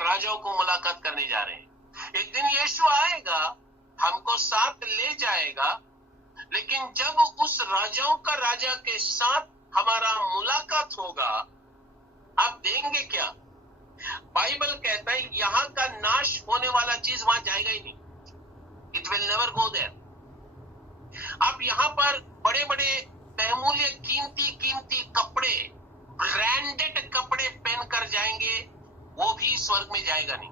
राजाओं को मुलाकात करने जा रहे हैं। एक दिन यीशु आएगा, हमको साथ ले जाएगा, लेकिन जब उस राजाओं का राजा के साथ हमारा मुलाकात होगा, आप देंगे क्या? बाइबल कहता है यहां का नाश होने वाला चीज वहां जाएगा ही नहीं। It will never go there. आप यहां पर बड़े बड़े बहुमूल्य कीमती कपड़े, ब्रांडेड कपड़े पहनकर जाएंगे, वो भी स्वर्ग में जाएगा नहीं।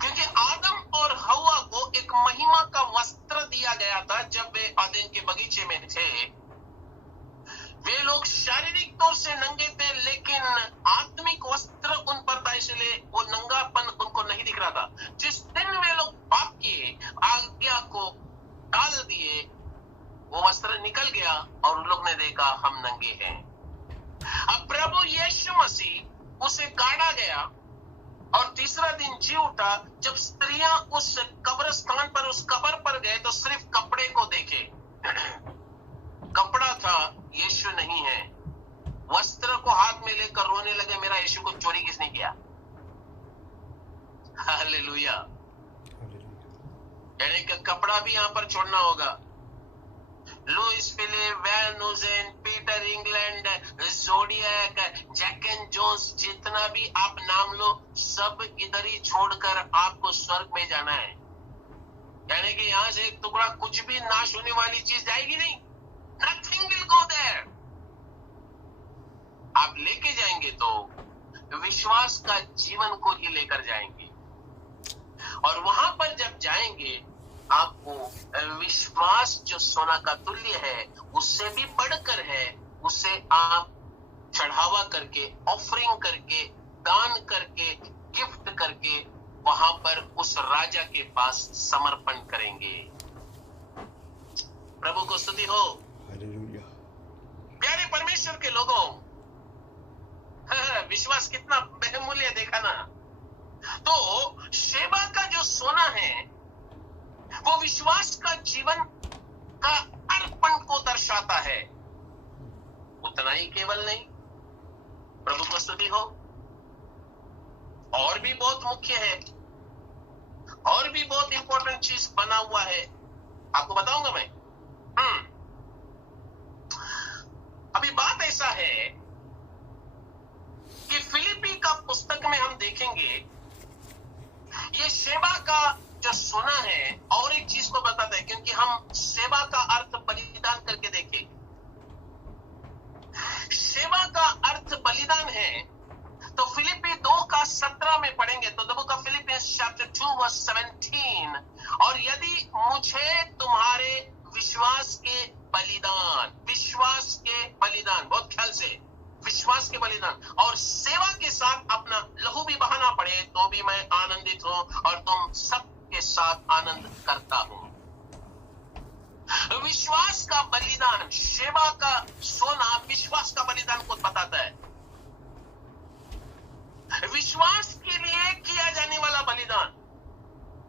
क्योंकि आदम और हवा को एक महिमा का वस्त्र दिया गया था जब वे आदम के बगीचे में थे। वे लोग शारीरिक तौर से नंगे थे, लेकिन आत्मिक वस्त्र उन पर था, इसलिए वो नंगापन उनको नहीं दिख रहा था। जिस दिन वे लोग पाप किए, आज्ञा को डाल दिए, वो वस्त्र निकल गया और उन लोग ने देखा हम नंगे हैं। अब प्रभु यीशु मसीह उसे काटा गया और तीसरा दिन जी उठा। जब स्त्रियां उस कब्रिस्तान पर, उस कब्र पर गए तो सिर्फ कपड़े को देखे, कपड़ा था, यीशु नहीं है। वस्त्र को हाथ में लेकर रोने लगे, मेरा यीशु को चोरी किसने किया? हालेलुया। यानी कि कपड़ा भी यहां पर छोड़ना होगा। Louis Philippe, Van Heusen, Peter England, Zodiac, Jack and Jones, जितना भी आप नाम लो, सब इधर ही छोड़कर आपको स्वर्ग में जाना है। यानी कि यहां से एक टुकड़ा, कुछ भी नाश होने वाली चीज जाएगी नहीं। Nothing will go there। आप लेके जाएंगे तो विश्वास का जीवन को ही लेकर जाएंगे, और वहां पर जब जाएंगे आपको विश्वास जो सोना का तुल्य है, उससे भी बढ़कर है, उसे आप चढ़ावा करके, ऑफरिंग करके, दान करके, गिफ्ट करके वहां पर उस राजा के पास समर्पण करेंगे। प्रभु को स्तुति हो। हालेलुया। प्यारे परमेश्वर के लोगों, विश्वास कितना बहुमूल्य देखा ना। तो शेबा का जो सोना है वो विश्वास का जीवन का अर्पण को दर्शाता है। उतना ही केवल नहीं, प्रभु को स्तुति हो, और भी बहुत मुख्य है, और भी बहुत इंपॉर्टेंट चीज बना हुआ है, आपको बताऊंगा मैं। अभी बात ऐसा है कि फिलिपी का पुस्तक में हम देखेंगे ये शेबा का जो सोना है, और एक चीज को बताता है, क्योंकि हम सेवा का अर्थ बलिदान करके देखें। सेवा का अर्थ बलिदान है, तो फिलिपी 2:17 में पढ़ेंगे तो the book of Philippians chapter 2:17, और यदि मुझे तुम्हारे विश्वास के बलिदान, बहुत ख्याल से, विश्वास के बलिदान और सेवा के साथ अपना लहू भी बहाना पड़े तो भी मैं आनंदित हूं और तुम सब के साथ आनंद करता हूं। विश्वास का बलिदान, सेवा का सोना विश्वास का बलिदान को बताता है। विश्वास के लिए किया जाने वाला बलिदान,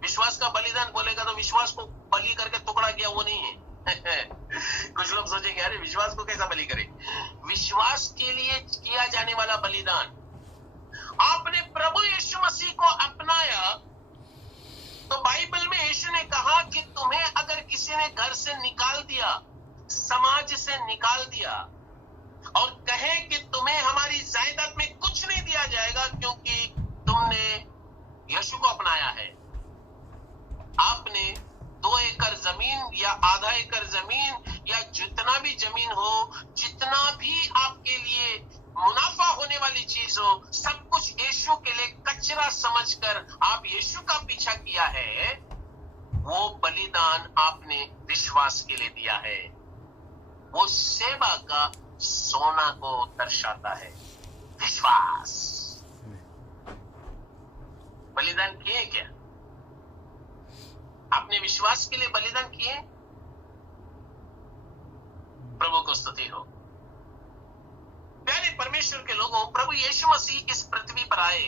विश्वास का बलिदान बोलेगा तो विश्वास को बलि करके टुकड़ा किया वो नहीं है। कुछ लोग सोचेंगे अरे विश्वास को कैसा बलि करे। विश्वास के लिए किया जाने वाला बलिदान, आपने प्रभु यीशु मसीह को अपनाया, तो बाइबल में यीशु ने कहा कि तुम्हें अगर किसी ने घर से निकाल दिया, समाज से निकाल दिया और कहे कि तुम्हें हमारी जायदाद में कुछ नहीं दिया जाएगा क्योंकि तुमने यीशु को अपनाया है, आपने 2 एकड़ जमीन या आधा एकड़ जमीन या जितना भी जमीन हो, जितना भी आपके लिए मुनाफा होने वाली चीज हो, सब कुछ यीशु के लिए कचरा समझकर आप यीशु का पीछा किया है, वो बलिदान आपने विश्वास के लिए दिया है। वो सेवा का सोना को दर्शाता है, विश्वास। बलिदान किए क्या? आपने विश्वास के लिए बलिदान किए? प्रभु को स्तुति हो। प्यारे परमेश्वर के लोगों, प्रभु यीशु मसीह इस पृथ्वी पर आए,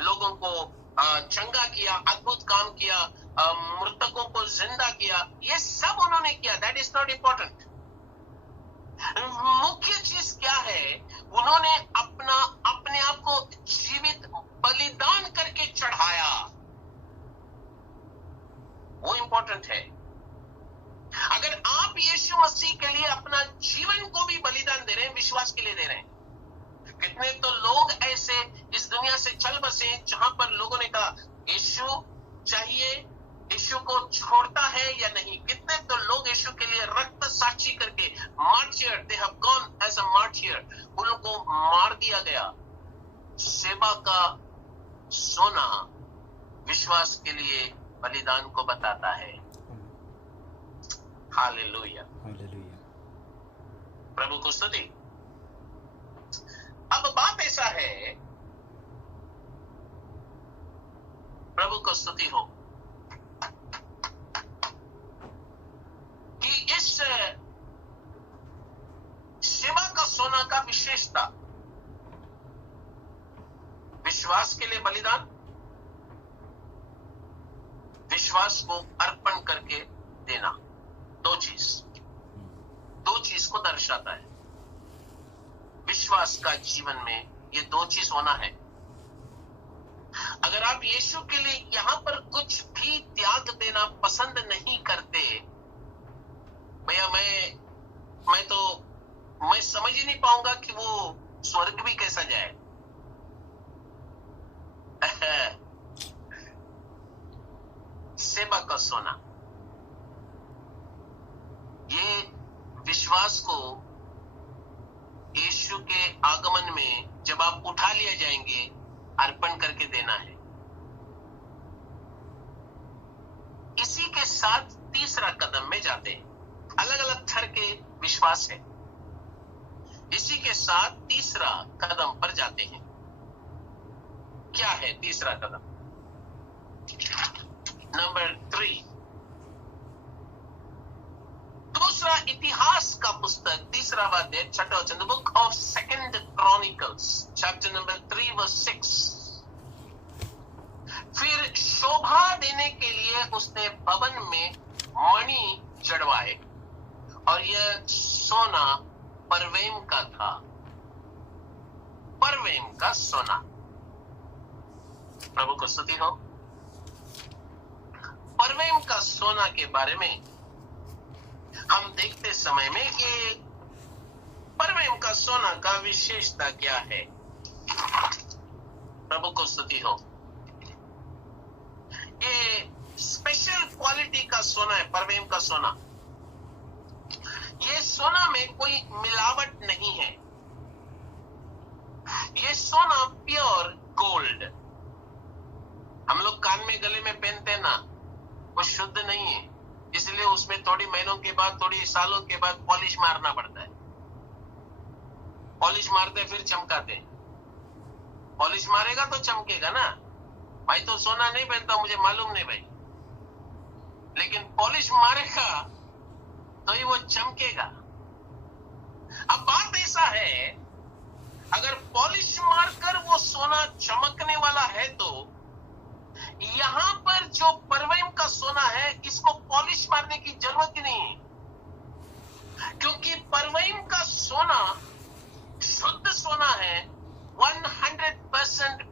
लोगों को चंगा किया, अद्भुत काम किया, मृतकों को जिंदा किया, ये सब उन्होंने किया। That is not important. मुख्य चीज क्या है? उन्होंने अपने आप को जीवित बलिदान करके चढ़ाया, वो इंपॉर्टेंट है। अगर आप यीशु मसीह के लिए अपना जीवन को भी बलिदान दे रहे हैं, विश्वास के लिए दे रहे हैं। कितने तो लोग ऐसे इस दुनिया से चल बसे जहां पर लोगों ने कहा यीशु चाहिए, यीशु को छोड़ता है या नहीं। कितने तो लोग यीशु के लिए रक्त साक्षी करके martyr, they have gone as a martyr, उनको मार दिया गया। सेवा का सोना विश्वास के लिए बलिदान को बताता है। Hallelujah, hallelujah. प्रभु को स्तुति। अब बात ऐसा है, प्रभु को स्तुति हो, कि इस सेवा का सोना का विशेषता, विश्वास के लिए बलिदान, विश्वास को अर्पण करके देना, दो चीज को दर्शाता है। विश्वास का जीवन में ये 2 चीज होना है। अगर आप यीशु के लिए यहां पर कुछ भी त्याग देना पसंद नहीं करते, भैया मैं समझ ही नहीं पाऊंगा कि वो स्वर्ग भी कैसा जाए। सेवा का सोना, ये विश्वास को यीशु के आगमन में जब आप उठा लिए जाएंगे, अर्पण करके देना है। इसी के साथ तीसरा कदम में जाते हैं। अलग अलग तरह के विश्वास है। इसी के साथ तीसरा कदम पर जाते हैं। क्या है तीसरा कदम? नंबर 3, दूसरा इतिहास का पुस्तक, तीसरा अध्याय, छठा वचन, book of 2 Chronicles chapter number 3 verse 6। फिर शोभा देने के लिए उसने भवन में मणि जड़वाए और यह सोना परवेम का था, परवेम का सोना। प्रभु को स्तुति हो। परवेम का सोना के बारे में हम देखते समय में कि परवेम का सोना का विशेषता क्या है। प्रभु को स्तुति हो। ये स्पेशल क्वालिटी का सोना है, परवेम का सोना। ये सोना में कोई मिलावट नहीं है। ये सोना प्योर गोल्ड। हम लोग कान में गले में पहनते हैं ना, वो शुद्ध नहीं है, इसलिए उसमें थोड़ी महीनों के बाद, थोड़ी सालों के बाद पॉलिश मारना पड़ता है। पॉलिश मारते फिर चमकाते। पॉलिश मारेगा तो चमकेगा ना। भाई तो सोना नहीं पहनता, मुझे मालूम नहीं भाई, लेकिन पॉलिश मारेगा तो ही वो चमकेगा। अब बात ऐसा है, अगर पॉलिश मारकर वो सोना चमकने वाला है तो यहां पर जो परवेम का सोना है, इसको पॉलिश मारने की जरूरत ही नहीं है, क्योंकि परवेम का सोना शुद्ध सोना है, 100%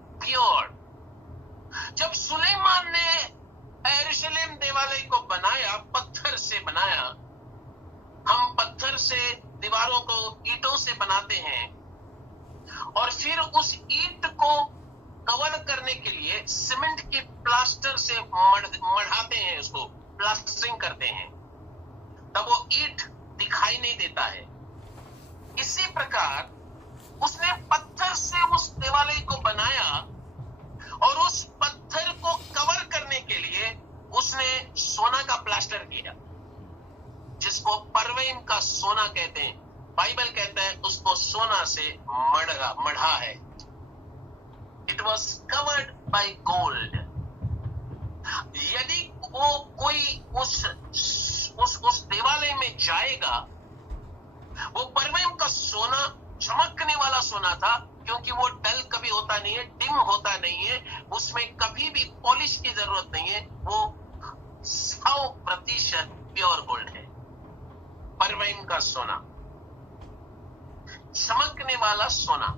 से मढ़ाते हैं, उसको प्लास्टरिंग करते हैं, तब वो ईंट दिखाई नहीं देता है। इसी प्रकार उसने पत्थर से उस देवालय को बनाया और उस पत्थर को कवर करने के लिए उसने सोना का प्लास्टर किया, जिसको परवैम का सोना कहते हैं। बाइबल कहता है उसको सोना से मढ़ा है। It was covered by gold. यदि वो कोई उस देवालय में जाएगा, वो परवैम का सोना चमकने वाला सोना था, क्योंकि वो डल कभी होता नहीं है, डिम होता नहीं है, उसमें कभी भी पॉलिश की जरूरत नहीं है, वो 100% प्योर गोल्ड है। परवैम का सोना, चमकने वाला सोना।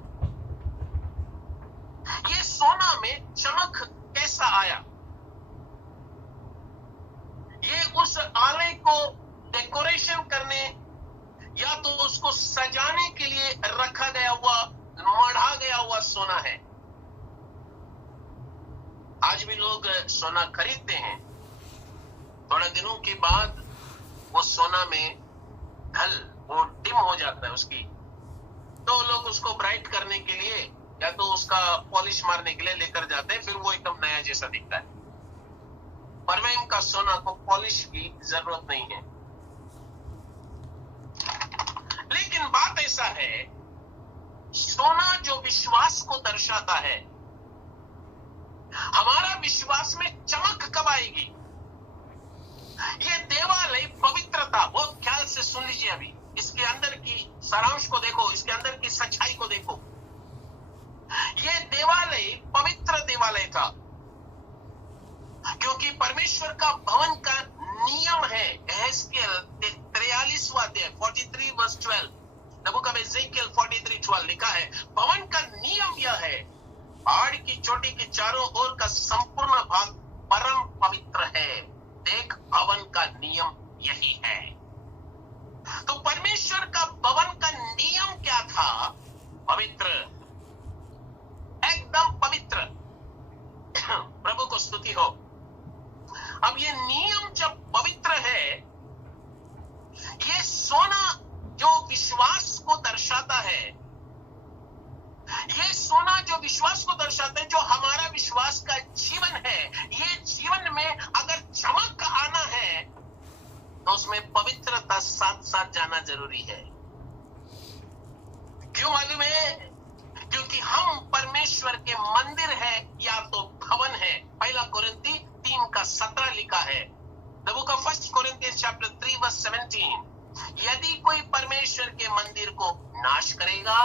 ये सोना में चमक कैसा आया? ये उस आलय को डेकोरेशन करने या तो उसको सजाने के लिए रखा गया हुआ, मढ़ा गया हुआ सोना है। आज भी लोग सोना खरीदते हैं, थोड़े दिनों के बाद वो सोना में वो डिम हो जाता है उसकी, तो लोग उसको ब्राइट करने के लिए या तो उसका पॉलिश मारने के लिए लेकर जाते हैं, फिर वो एकदम नया जैसा दिखता है। परवैम का सोना को पॉलिश की जरूरत नहीं है। लेकिन बात ऐसा है, सोना जो विश्वास को दर्शाता है, हमारा विश्वास में चमक कब आएगी? ये देवालय पवित्रता, बहुत ख्याल से सुन लीजिए, अभी इसके अंदर की सारांश को देखो, इसके अंदर की सच्चाई को देखो। ये देवालय पवित्र देवालय था, क्योंकि परमेश्वर का भवन का नियम है। एहेजकेल 43वां अध्याय 43:12, द बुक ऑफ एजेकियल 43:12 लिखा है, भवन का नियम यह है, पहाड़ की चोटी के चारों ओर का संपूर्ण भाग परम पवित्र है। देख, भवन का नियम यही है। तो परमेश्वर का भवन का नियम क्या था? पवित्र, एकदम पवित्र। प्रभु को स्तुति हो। अब ये नियम जब पवित्र है, ये सोना जो विश्वास को दर्शाता है, ये सोना जो विश्वास को दर्शाता है, जो हमारा विश्वास का जीवन है, ये जीवन में अगर चमक आना है तो उसमें पवित्रता साथ साथ जाना जरूरी है। क्यों मालूम है? क्योंकि हम परमेश्वर के मंदिर है या तो भवन है। 1 कोरिन्थी 3:17 लिखा है, द बुक ऑफ 1 कोरिन्थियंस चैप्टर 3:17, यदि कोई परमेश्वर के मंदिर को नाश करेगा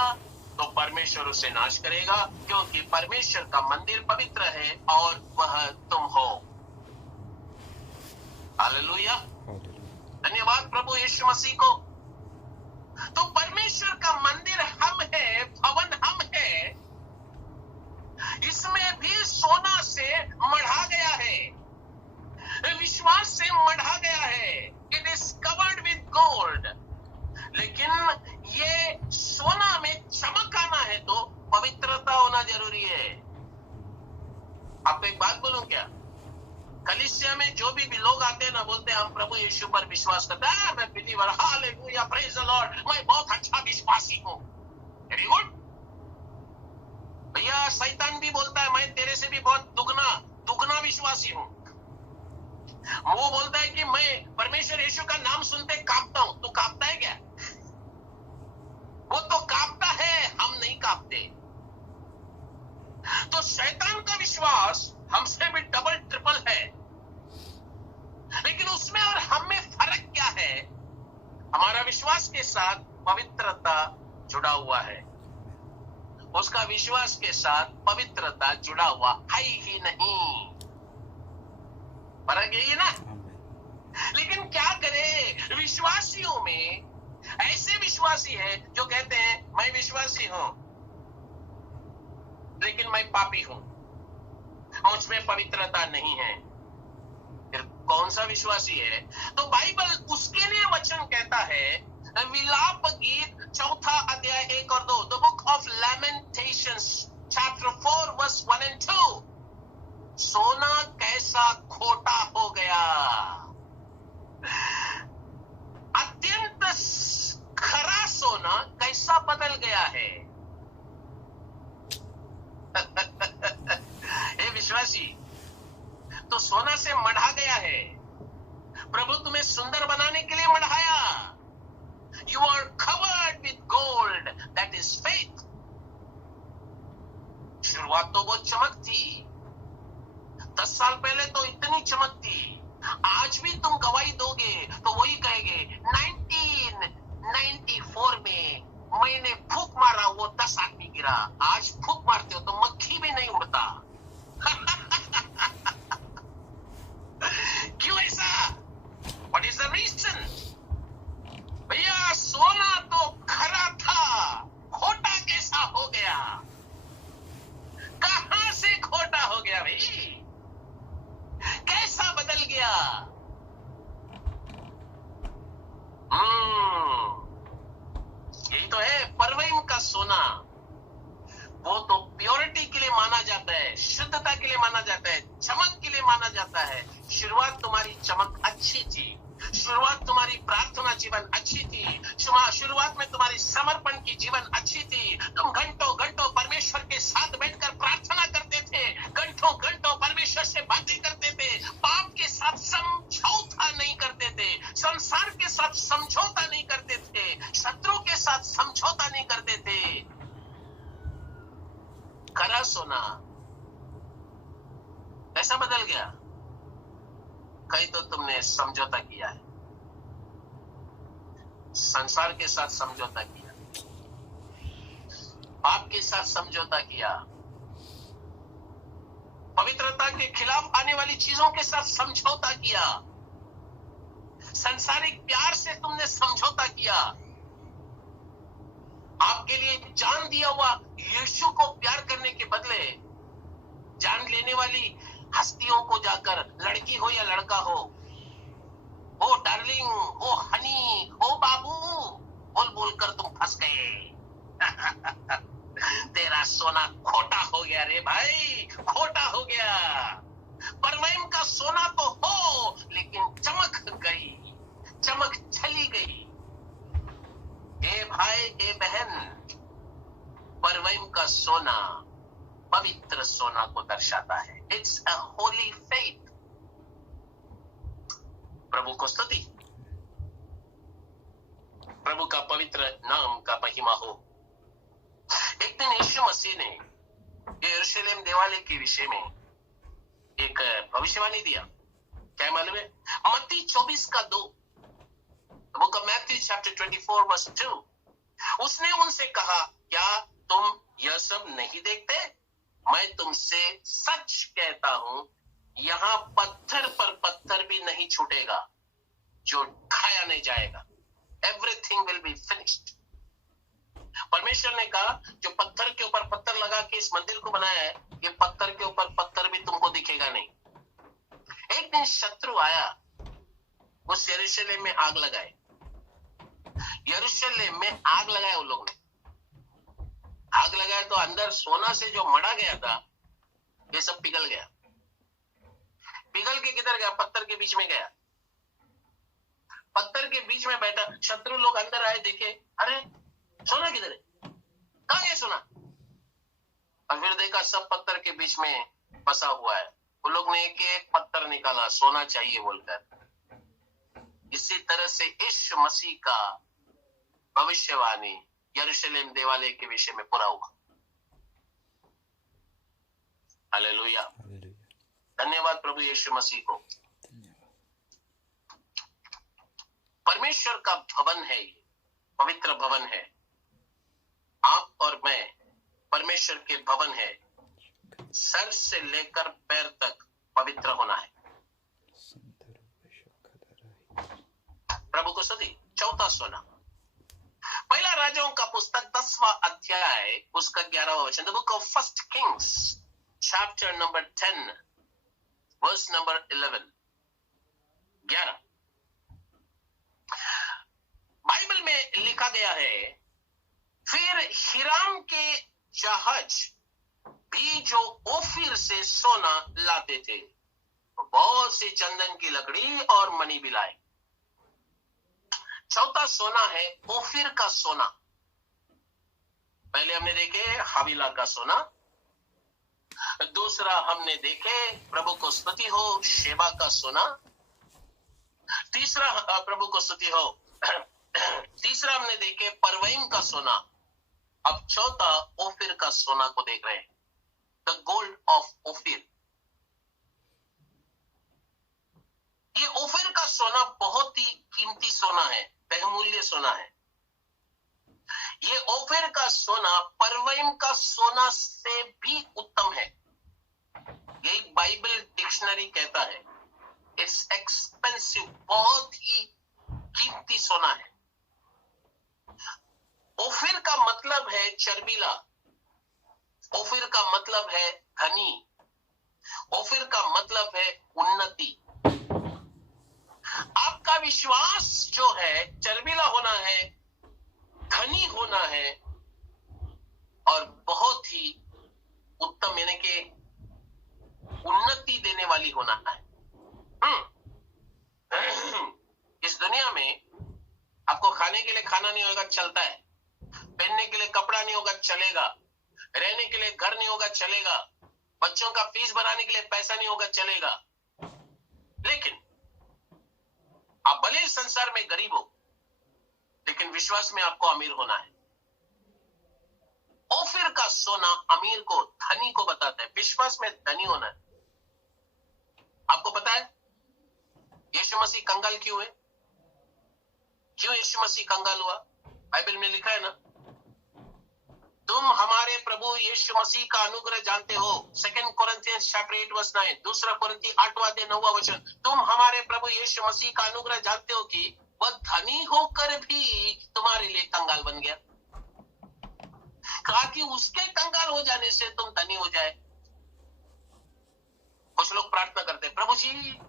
तो परमेश्वर उसे नाश करेगा, क्योंकि परमेश्वर का मंदिर पवित्र है और वह तुम हो। हालेलुया, धन्यवाद प्रभु यीशु मसीह को। तो परमेश्वर का मंदिर हम है, भवन हम है, इसमें भी सोना से मढ़ा गया है, विश्वास से मढ़ा गया है। It is covered with gold. लेकिन ये सोना में चमक आना है तो पवित्रता होना जरूरी है। आपको एक बात बोलूं क्या? कलीसिया में जो भी लोग आते हैं ना, बोलते हैं हम प्रभु यीशु पर विश्वास करते हैं, मैं believer, hallelujah, praise the Lord, मैं बहुत अच्छा विश्वासी हूं। वेरी गुड भैया। शैतान भी बोलता है मैं तेरे से भी बहुत दुगना विश्वासी हूं। वो बोलता है कि मैं परमेश्वर यीशु का नाम सुनते कांपता हूं। तो कांपता है क्या? वो तो कांपता है, हम नहीं कांपते। तो शैतान का विश्वास हमसे भी डबल ट्रिपल है, लेकिन उसमें और हम में फर्क क्या है? हमारा विश्वास के साथ पवित्रता जुड़ा हुआ है, उसका विश्वास के साथ पवित्रता जुड़ा हुआ है ही नहीं। फर्क यही है ना? लेकिन क्या करे, विश्वासियों में ऐसे विश्वासी है जो कहते हैं मैं विश्वासी हूं लेकिन मैं पापी हूं, मुझ में पवित्रता नहीं है। फिर कौन सा विश्वासी है? तो बाइबल उसके लिए वचन कहता है, विलाप गीत 4 अध्याय 1 और 2, the book of Lamentations chapter 4 verse 1 and 2, सोना कैसा खोटा हो गया, अत्यंत खरा सोना कैसा बदल गया है। हे विश्वासी, तो सोना से मढ़ा गया है। प्रभु तुम्हें सुंदर बनाने के लिए मढ़ाया। You are covered with gold, that is faith. शुरुआत तो बहुत चमक थी, 10 साल पहले तो इतनी चमक थी। आज भी तुम गवाही दोगे तो वही कहेंगे, 1994 में मैंने फूंक मारा, वो 10 आदमी गिरा। आज फूंक मारते हो तो मक्खी भी नहीं उड़ता। क्यों ऐसा? What is the reason? भैया सोना तो खरा था, खोटा कैसा हो गया? कहां से खोटा हो गया भाई? कैसा बदल गया? यही तो है परवैम का सोना। वो तो प्योरिटी के लिए माना जाता है, शुद्धता के लिए माना जाता है, चमक के लिए माना जाता है। शुरुआत तुम्हारी चमक अच्छी थी, शुरुआत तुम्हारी प्रार्थना जीवन अच्छी थी, शुरुआत में तुम्हारी समर्पण की जीवन अच्छी थी। तुम घंटों घंटों परमेश्वर के साथ बैठकर प्रार्थना करते थे, घंटों घंटों परमेश्वर से बातें करते थे, पाप के साथ समझौता नहीं करते थे, संसार के साथ समझौता नहीं करते थे, शत्रु के साथ समझौता नहीं करते थे। खरा सोना कैसा बदल गया? कहीं तो तुमने समझौता किया है, संसार के साथ समझौता किया, पाप के साथ समझौता किया, पवित्रता के खिलाफ आने वाली चीजों के साथ समझौता किया, संसारिक प्यार से तुमने समझौता किया। आपके लिए जान दिया हुआ यीशु को प्यार करने के बदले जान लेने वाली हस्तियों को जाकर, लड़की हो या लड़का हो, ओ डार्लिंग, ओ हनी, ओ बाबू बोल बोल कर तुम फंस गए। तेरा सोना खोटा हो गया रे भाई, खोटा हो गया। परवैम का सोना तो हो, लेकिन चमक गई, चमक चली गई। ए भाई, ए बहन, परवैम का सोना पवित्र सोना को दर्शाता है। It's a holy faith. प्रभु को स्तुति, प्रभु का पवित्र नाम का महिमा हो। एक दिन यीशु मसीह ने यरूशलेम देवालय के विषय में एक भविष्यवाणी दिया। क्या मालूम है? मत्ती 24:2, बुक ऑफ मैथ्यू चैप्टर 24:2। उसने उनसे कहा, क्या तुम यह सब नहीं देखते? मैं तुमसे सच कहता हूं, यहां पत्थर पर पत्थर भी नहीं छूटेगा जो खाया नहीं जाएगा। Everything will be finished. परमेश्वर ने कहा, जो पत्थर के ऊपर पत्थर लगा के इस मंदिर को बनाया है, ये पत्थर के ऊपर पत्थर भी तुमको दिखेगा नहीं। एक दिन शत्रु आया, उस यरूशलेम में आग लगाए। यरूशलेम में आग लगाया उन लोगों ने। आग लगाया तो अंदर सोना से जो मढ़ा गया था, ये सब पिघल गया। पिघल के किधर गया? पत्थर के बीच में गया। पत्थर के बीच में बैठा। शत्रु लोग अंदर आए, देखे, अरे सोना किधर है? कहां गया सोना? और फिर देखा सब पत्थर के बीच में फंसा हुआ है। उन लोग ने एक एक पत्थर निकाला, सोना चाहिए बोलकर। इसी तरह से यीशु मसीह का भविष्यवाणी यरूशलेम देवालय के विषय में पूरा हुआ। हालेलुया, धन्यवाद प्रभु यीशु मसीह को। परमेश्वर का भवन है, ये पवित्र भवन है। आप और मैं परमेश्वर के भवन है। सर से लेकर पैर तक पवित्र होना है। प्रभु को स्तुति। चौथा सोना, पहला राजाओं का पुस्तक 10वां अध्याय उसका 11वां वचन। The book of First Kings chapter number 10 verse number 11। Bible में लिखा गया है, फिर हिराम के जहाज भी जो ओफिर से सोना लाते थे, बहुत सी चंदन की लकड़ी और मणि भी लाए। चौथा सोना है ओफिर का सोना। पहले हमने देखे हवीला का सोना, दूसरा हमने देखे प्रभु को स्तुति हो शेबा का सोना, तीसरा प्रभु को स्तुति हो तीसरा हमने देखे परवैम का सोना। अब चौथा ओफिर का सोना को देख रहे हैं, द गोल्ड ऑफ ओफिर। ये ओफिर का सोना बहुत ही कीमती सोना है, बहुमूल्य सोना है। ये ओफिर का सोना परवैम का सोना से भी उत्तम है। यही बाइबल डिक्शनरी कहता है, इट्स एक्सपेंसिव, बहुत ही कीमती सोना है। ओफिर का मतलब है चर्बीला, ओफिर का मतलब है धनी, ओफिर का मतलब है उन्नति। आपका विश्वास जो है चर्बीला होना है, धनी होना है और बहुत ही उत्तम यानी कि उन्नति देने वाली होना है। इस दुनिया में आपको खाने के लिए खाना नहीं होगा, चलता है। पहनने के लिए कपड़ा नहीं होगा, चलेगा। रहने के लिए घर नहीं होगा, चलेगा। बच्चों का फीस भराने के लिए पैसा नहीं होगा, चलेगा। लेकिन आप भले इस संसार में गरीब हो, लेकिन विश्वास में आपको अमीर होना है। ओफिर का सोना अमीर को, धनी को बताता है, विश्वास में धनी होना है। आपको पता है यीशु मसीह कंगाल क्यों है? क्यों यीशु मसीह कंगाल हुआ? बाइबल में लिखा है ना, तुम हमारे प्रभु यीशु मसीह का अनुग्रह जानते हो। 2 कोरिन्थियंस चैप्टर 8 वर्स 9, 2 कोरिन्थी 8वां अध्याय 9वां वचन। तुम हमारे प्रभु यीशु मसीह का अनुग्रह जानते हो कि वह धनी होकर भी तुम्हारे लिए कंगाल बन गया, ताकि उसके कंगाल हो जाने से तुम धनी हो जाए। कुछ लोग प्रार्थना करते हैं, प्रभु जी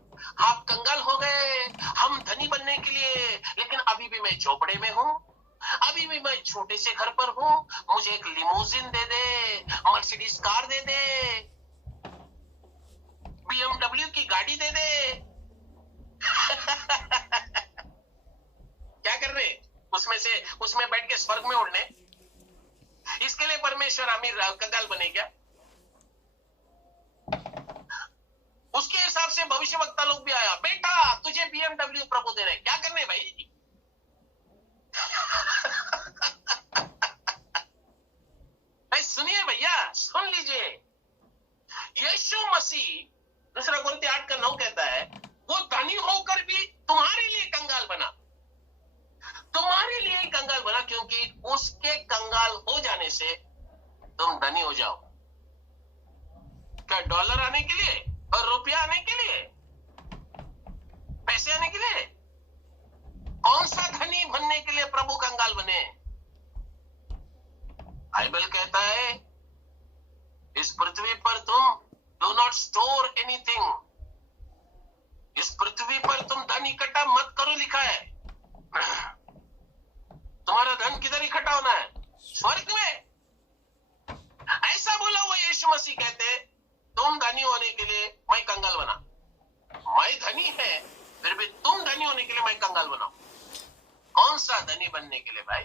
आप कंगाल हो गए हम धनी बनने के लिए, लेकिन अभी भी मैं झोपड़े में हूं, अभी भी मैं छोटे से घर पर हूं, मुझे एक लिमोजिन दे दे, मर्सिडीज कार दे दे, BMW की गाड़ी दे दे। क्या कर रहे? उसमें बैठ के स्वर्ग में उड़ने? इसके लिए परमेश्वर अमीर कंगाल बने क्या? उसके हिसाब से भविष्यवक्ता लोग भी आया, बेटा तुझे BMW प्रभु दे रहे, क्या करने भाई? सुनिए भैया, सुन लीजिए, यीशु मसीह 2 कोरिन्थी 8:9 कहता है, वो धनी होकर भी तुम्हारे लिए कंगाल बना, तुम्हारे लिए ही कंगाल बना, क्योंकि उसके कंगाल हो जाने से तुम धनी हो जाओ। क्या डॉलर आने के लिए और रुपया आने के लिए, पैसे आने के लिए? कौन सा धनी बनने के लिए प्रभु कंगाल बने? बाइबल कहता है इस पृथ्वी पर तुम डू नॉट स्टोर एनीथिंग, इस पृथ्वी पर तुम धन इकट्ठा मत करो, लिखा है। तुम्हारा धन किधर इकट्ठा होना है? स्वर्ग में। ऐसा बोला हुआ यीशु मसीह कहते तुम धनी होने के लिए मैं कंगाल बना, मैं धनी है फिर भी तुम धनी होने के लिए मैं कंगाल बनाऊं। कौन सा धनी बनने के लिए भाई?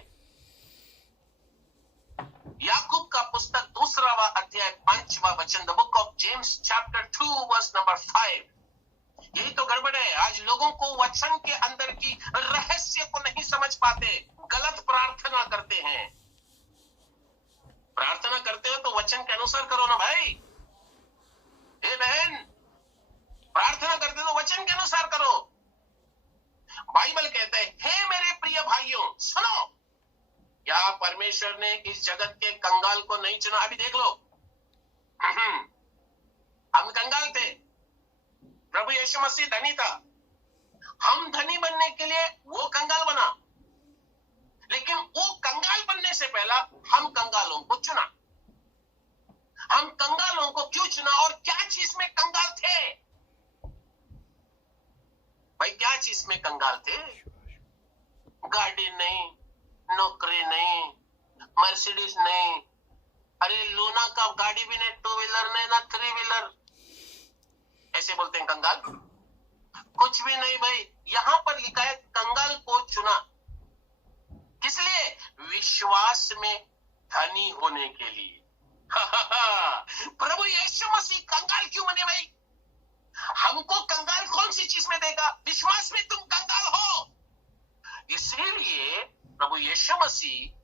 याकूब का पुस्तक 2वां अध्याय 5वां वचन, the book of James chapter 2 verse number 5। यही तो गड़बड़ है, आज लोगों को वचन के अंदर की रहस्य को नहीं समझ पाते, गलत प्रार्थना करते हैं। प्रार्थना करते हो तो वचन के अनुसार करो ना भाई। ए बहन, प्रार्थना करते तो वचन के अनुसार करो। बाइबल कहता है, हे मेरे प्रिय भाइयों सुनो, क्या परमेश्वर ने इस जगत के कंगाल को नहीं चुना? अभी देख लो, हम कंगाल थे, प्रभु यीशु मसीह धनी था, हम धनी बनने के लिए वो कंगाल बना, लेकिन वो कंगाल बनने से पहला हम कंगालों को चुना। हम कंगालों को क्यों चुना और क्या चीज में कंगाल थे भाई? क्या चीज में कंगाल थे? गाड़ी नहीं, नौकरी नहीं, मर्सिडीज नहीं, अरे लूना का गाड़ी भी नहीं, 2 व्हीलर नहीं ना 3 व्हीलर, ऐसे बोलते हैं कंगाल। कुछ भी नहीं भाई, यहां पर लिखा है कंगाल को चुना किस लिए? विश्वास में धनी होने के लिए। प्रभु यीशु मसीह कंगाल क्यों बने भाई? हमको कंगाल कौन सी चीज में देगा? विश्वास में तुम कंगाल हो, इसीलिए प्रभु यीशु मसीह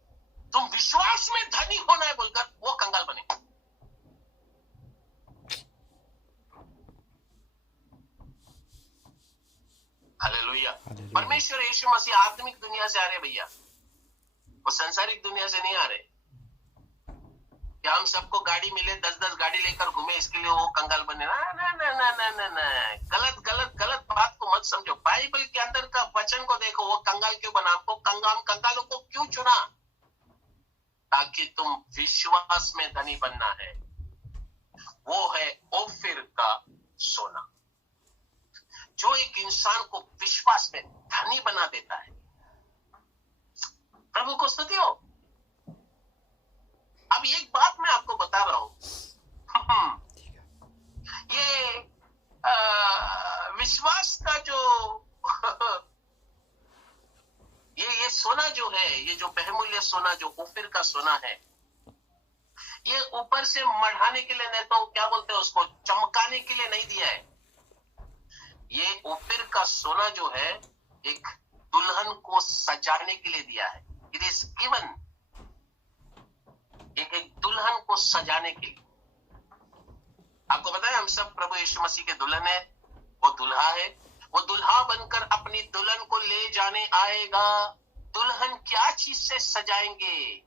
तुम विश्वास में धनी होना है बोलकर वो कंगाल बने। हालेलुया। परमेश्वर यीशु मसीह आत्मिक दुनिया से आ रहे भैया, वो सांसारिक दुनिया से नहीं आ रहे। क्या हम सबको गाड़ी मिले 10-10 गाड़ी लेकर घूमे इसके लिए वो कंगाल बने? ना ना ना ना ना ना ना, गलत गलत गलत बात को मत समझो। बाइबल के अंदर का वचन को देखो, वो कंगाल क्यों बना? आपको कंगालों को क्यों चुना? ताकि तुम विश्वास में धनी बनना है। वो है ओफिर का सोना, जो एक इंसान को विश्वास में धनी बना देता है। प्रभु को स्तुति हो। अब एक बात मैं आपको बता रहा हूं, ये विश्वास का जो ये सोना जो है, ये जो बहुमूल्य सोना जो ओफिर का सोना है, ये ऊपर से मढ़ाने के लिए नहीं, तो क्या बोलते हैं उसको, चमकाने के लिए नहीं दिया है। ये ओफिर का सोना जो है एक दुल्हन को सजाने के लिए दिया है। इट इज गिवन, एक दुल्हन को सजाने के लिए। आपको पता है हम सब प्रभु यीशु मसीह के दुल्हन है, वो दुल्हा है, वो दुल्हा बनकर अपनी दुल्हन को ले जाने आएगा। दुल्हन क्या चीज से सजाएंगे?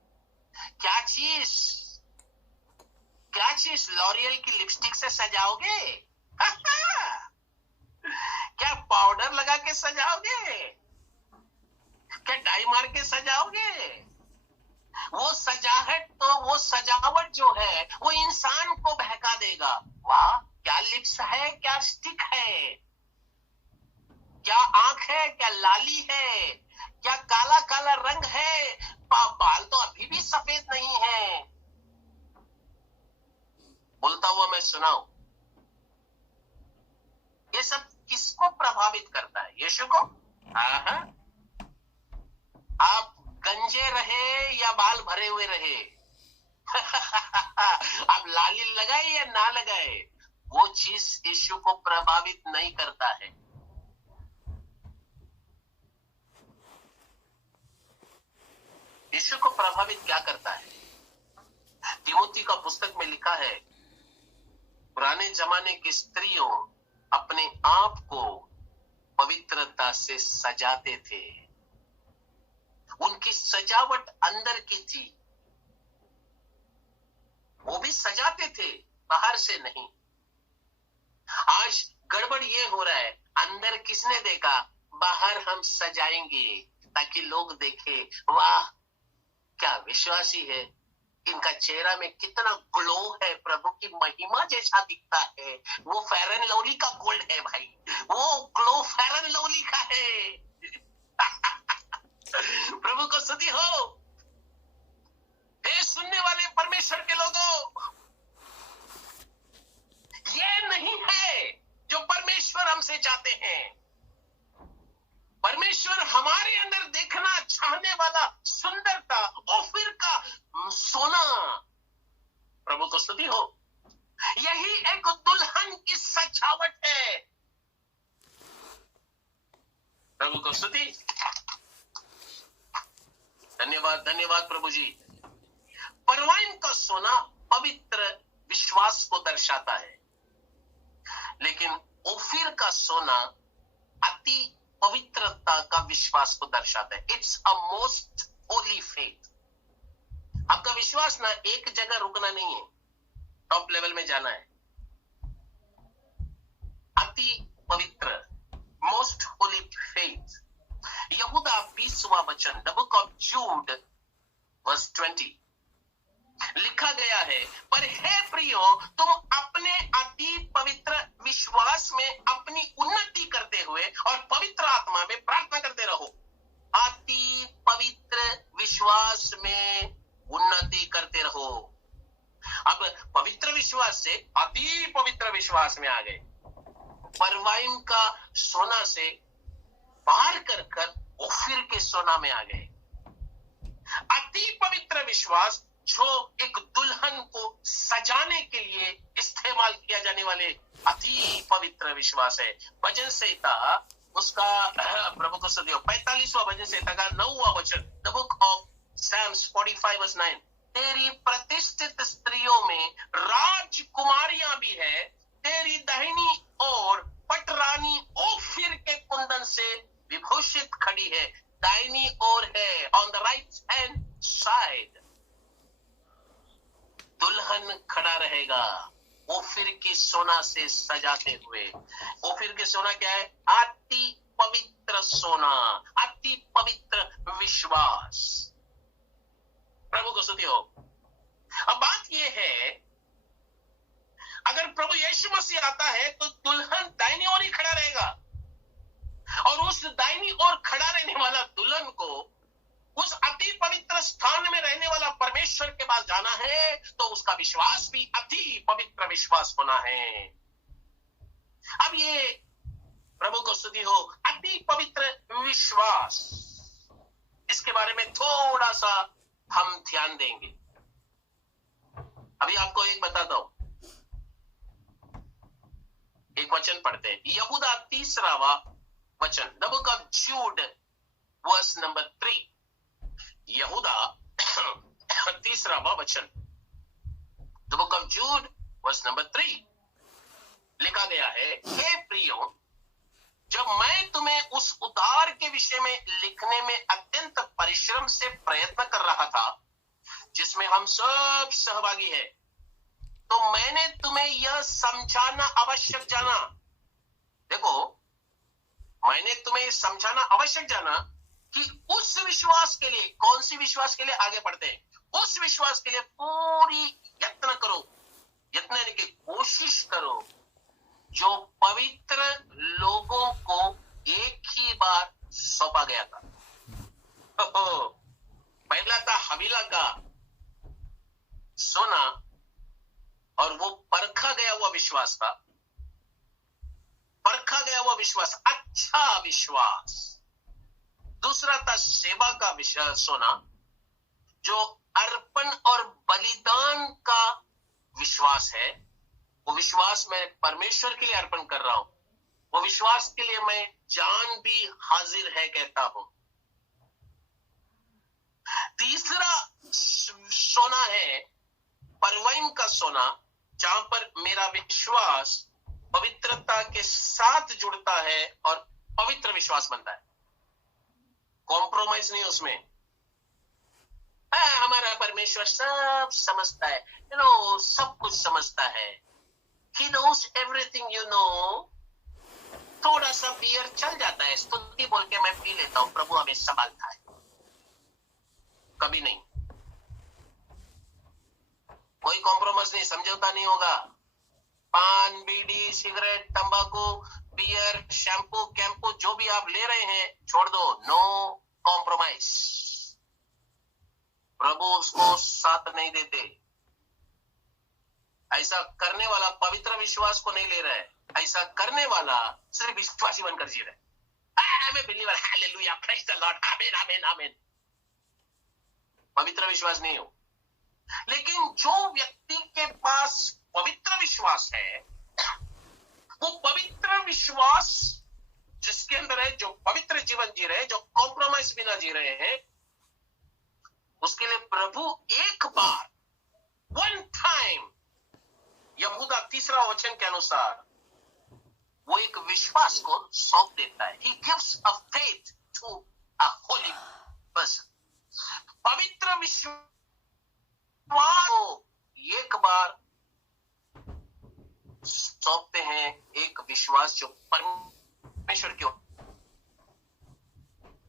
क्या चीज लॉरियल की लिपस्टिक से सजाओगे? क्या पाउडर लगा के सजाओगे? क्या डाई मार के सजाओगे? वो सजावट जो है वो इंसान को बहका देगा। वाह, क्या लिप्स है, क्या स्टिक है, क्या आंख है, क्या लाली है, क्या काला काला रंग है, बाल तो अभी भी सफेद नहीं है। बोलता हुआ मैं सुनाऊं, ये सब किसको प्रभावित करता है? यीशु को। आप गंजे रहे या बाल भरे हुए रहे, आप लाली लगाए या ना लगाए, वो चीज यीशु को प्रभावित नहीं करता है। यीशु को प्रभावित क्या करता है? तिमोथी का पुस्तक में लिखा है, पुराने जमाने की स्त्रियों अपने आप को पवित्रता से सजाते थे। उनकी सजावट अंदर की थी, वो भी सजाते थे, बाहर से नहीं। आज गड़बड़ ये हो रहा है, अंदर किसने देखा, बाहर हम सजाएंगे ताकि लोग देखें, वाह क्या विश्वासी है, इनका चेहरा में कितना ग्लो है, प्रभु की महिमा जैसा दिखता है। वो फेयर एंड लवली का गोल्ड है भाई, वो ग्लो फेयर एंड लवली का है। प्रभु को स्तुति हो। हे सुनने वाले परमेश्वर के लोगों, ये नहीं है जो परमेश्वर हमसे चाहते हैं। परमेश्वर हमारे अंदर देखना चाहने वाला सुंदरता, ओफिर का सोना। प्रभु को स्तुति हो। यही एक दुल्हन की सजावट है। प्रभु को स्तुति। धन्यवाद धन्यवाद प्रभु जी। परवाइन का सोना पवित्र विश्वास को दर्शाता है, लेकिन ओफिर का सोना अति पवित्रता का विश्वास को दर्शाता है। It's a most Holi faith. आपका विश्वास ना एक जगह रुकना नहीं है, टॉप लेवल में जाना है। अति पवित्र, मोस्ट होली फेथ। यहूदा 20वां वचन, the book of Jude verse 20 लिखा गया है, पर हे प्रियो, तुम अपने अति पवित्र विश्वास में अपनी उन्नति करते हुए और पवित्र आत्मा में प्रार्थना करते रहो। अति पवित्र विश्वास में उन्नति करते रहो। विश्वास में आ गए, परवाइम का सोना से पार कर ओफिर के सोना में आ गए। अति पवित्र विश्वास जो एक दुल्हन को सजाने के लिए इस्तेमाल किया जाने वाले अति पवित्र विश्वास है। भजन संहिता उसका प्रभु को स्तुति हो 45वां भजन संहिता का 9वां वचन, द बुक ऑफ Psalms 45:9, तेरी प्रतिष्ठित स्त्रियों में राजकुमारियां भी है, तेरी दाहिनी ओर पटरानी ओफिर के कुंदन से विभूषित खड़ी है। दाहिनी ओर है, on the right hand side दुल्हन खड़ा रहेगा ओफिर की सोना से सजाते हुए। ओफिर के सोना क्या है? अति पवित्र सोना, अति पवित्र विश्वास। प्रभु को स्तुति हो। अब बात यह है, अगर प्रभु यीशु मसीह आता है तो दुल्हन दाहिनी ओर ही खड़ा रहेगा, और उस दाहिनी ओर खड़ा रहने वाला दुल्हन को उस अति पवित्र स्थान में रहने वाला परमेश्वर के पास जाना है, तो उसका विश्वास भी अति पवित्र विश्वास होना है। अब ये प्रभु को स्तुति हो, अति पवित्र विश्वास, इसके बारे में थोड़ा सा हम ध्यान देंगे। अभी आपको एक बताता हूं, एक वचन पढ़ते हैं, यहूदा 3वां वचन, the book of Jude verse number 3। यहूदा 3वां वचन, the book of Jude verse number 3, लिखा गया है, हे प्रियो, जब मैं तुम्हें उस उद्धार के विषय में लिखने में अत्यंत परिश्रम से प्रयत्न कर रहा था जिसमें हम सब सहभागी हैं, तो मैंने तुम्हें यह समझाना आवश्यक जाना। देखो, मैंने तुम्हें समझाना आवश्यक जाना कि उस विश्वास के लिए, कौन सी विश्वास के लिए? आगे बढ़ते हैं, उस विश्वास के लिए पूरी यत्न करो, यत्न यानी कि कोशिश करो, जो पवित्र लोगों को एक ही बार सौंपा गया था। पहला था हवीला का सोना, और वो परखा गया हुआ विश्वास था, परखा गया हुआ विश्वास, अच्छा विश्वास। दूसरा था सेवा का सोना, जो अर्पण और बलिदान का विश्वास है। वो विश्वास मैं परमेश्वर के लिए अर्पण कर रहा हूं, वो विश्वास के लिए मैं जान भी हाजिर है कहता हूं। तीसरा सोना है परवाइम का सोना, जहां पर मेरा विश्वास पवित्रता के साथ जुड़ता है और पवित्र विश्वास बनता है, कॉम्प्रोमाइज नहीं उसमें। हमारा परमेश्वर सब समझता है, सब कुछ समझता है, He knows everything, थोड़ा सा बियर चल जाता है, स्तुति बोल के मैं पी लेता हूं, प्रभु हमें संभालता है, कभी नहीं, कोई कॉम्प्रोमाइज नहीं, समझौता नहीं होगा। पान, बीड़ी, सिगरेट, तंबाकू, बियर, शैम्पू, कैंपू, जो भी आप ले रहे हैं छोड़ दो, नो कॉम्प्रोमाइज। प्रभु उसको साथ नहीं देते। ऐसा करने वाला पवित्र विश्वास को नहीं ले रहा है, ऐसा करने वाला सिर्फ विश्वासी बनकर जी रहा है। I'm a believer, hallelujah, praise the Lord, आमीन आमीन आमीन। पवित्र विश्वास नहीं हो। लेकिन जो व्यक्ति के पास पवित्र विश्वास है, वो पवित्र विश्वास जिसके अंदर है, जो पवित्र जीवन जी रहे हैं, जो कॉम्प्रोमाइज बिना जी रहे हैं, उसके लिए प्रभु एक बार, वन टाइम, यहूदा 3 वचन के अनुसार वो एक विश्वास को सौंप देता है। He gives a faith to a holy person. पवित्र विश्वास को एक बार सौंपते हैं, एक विश्वास जो परमेश्वर की।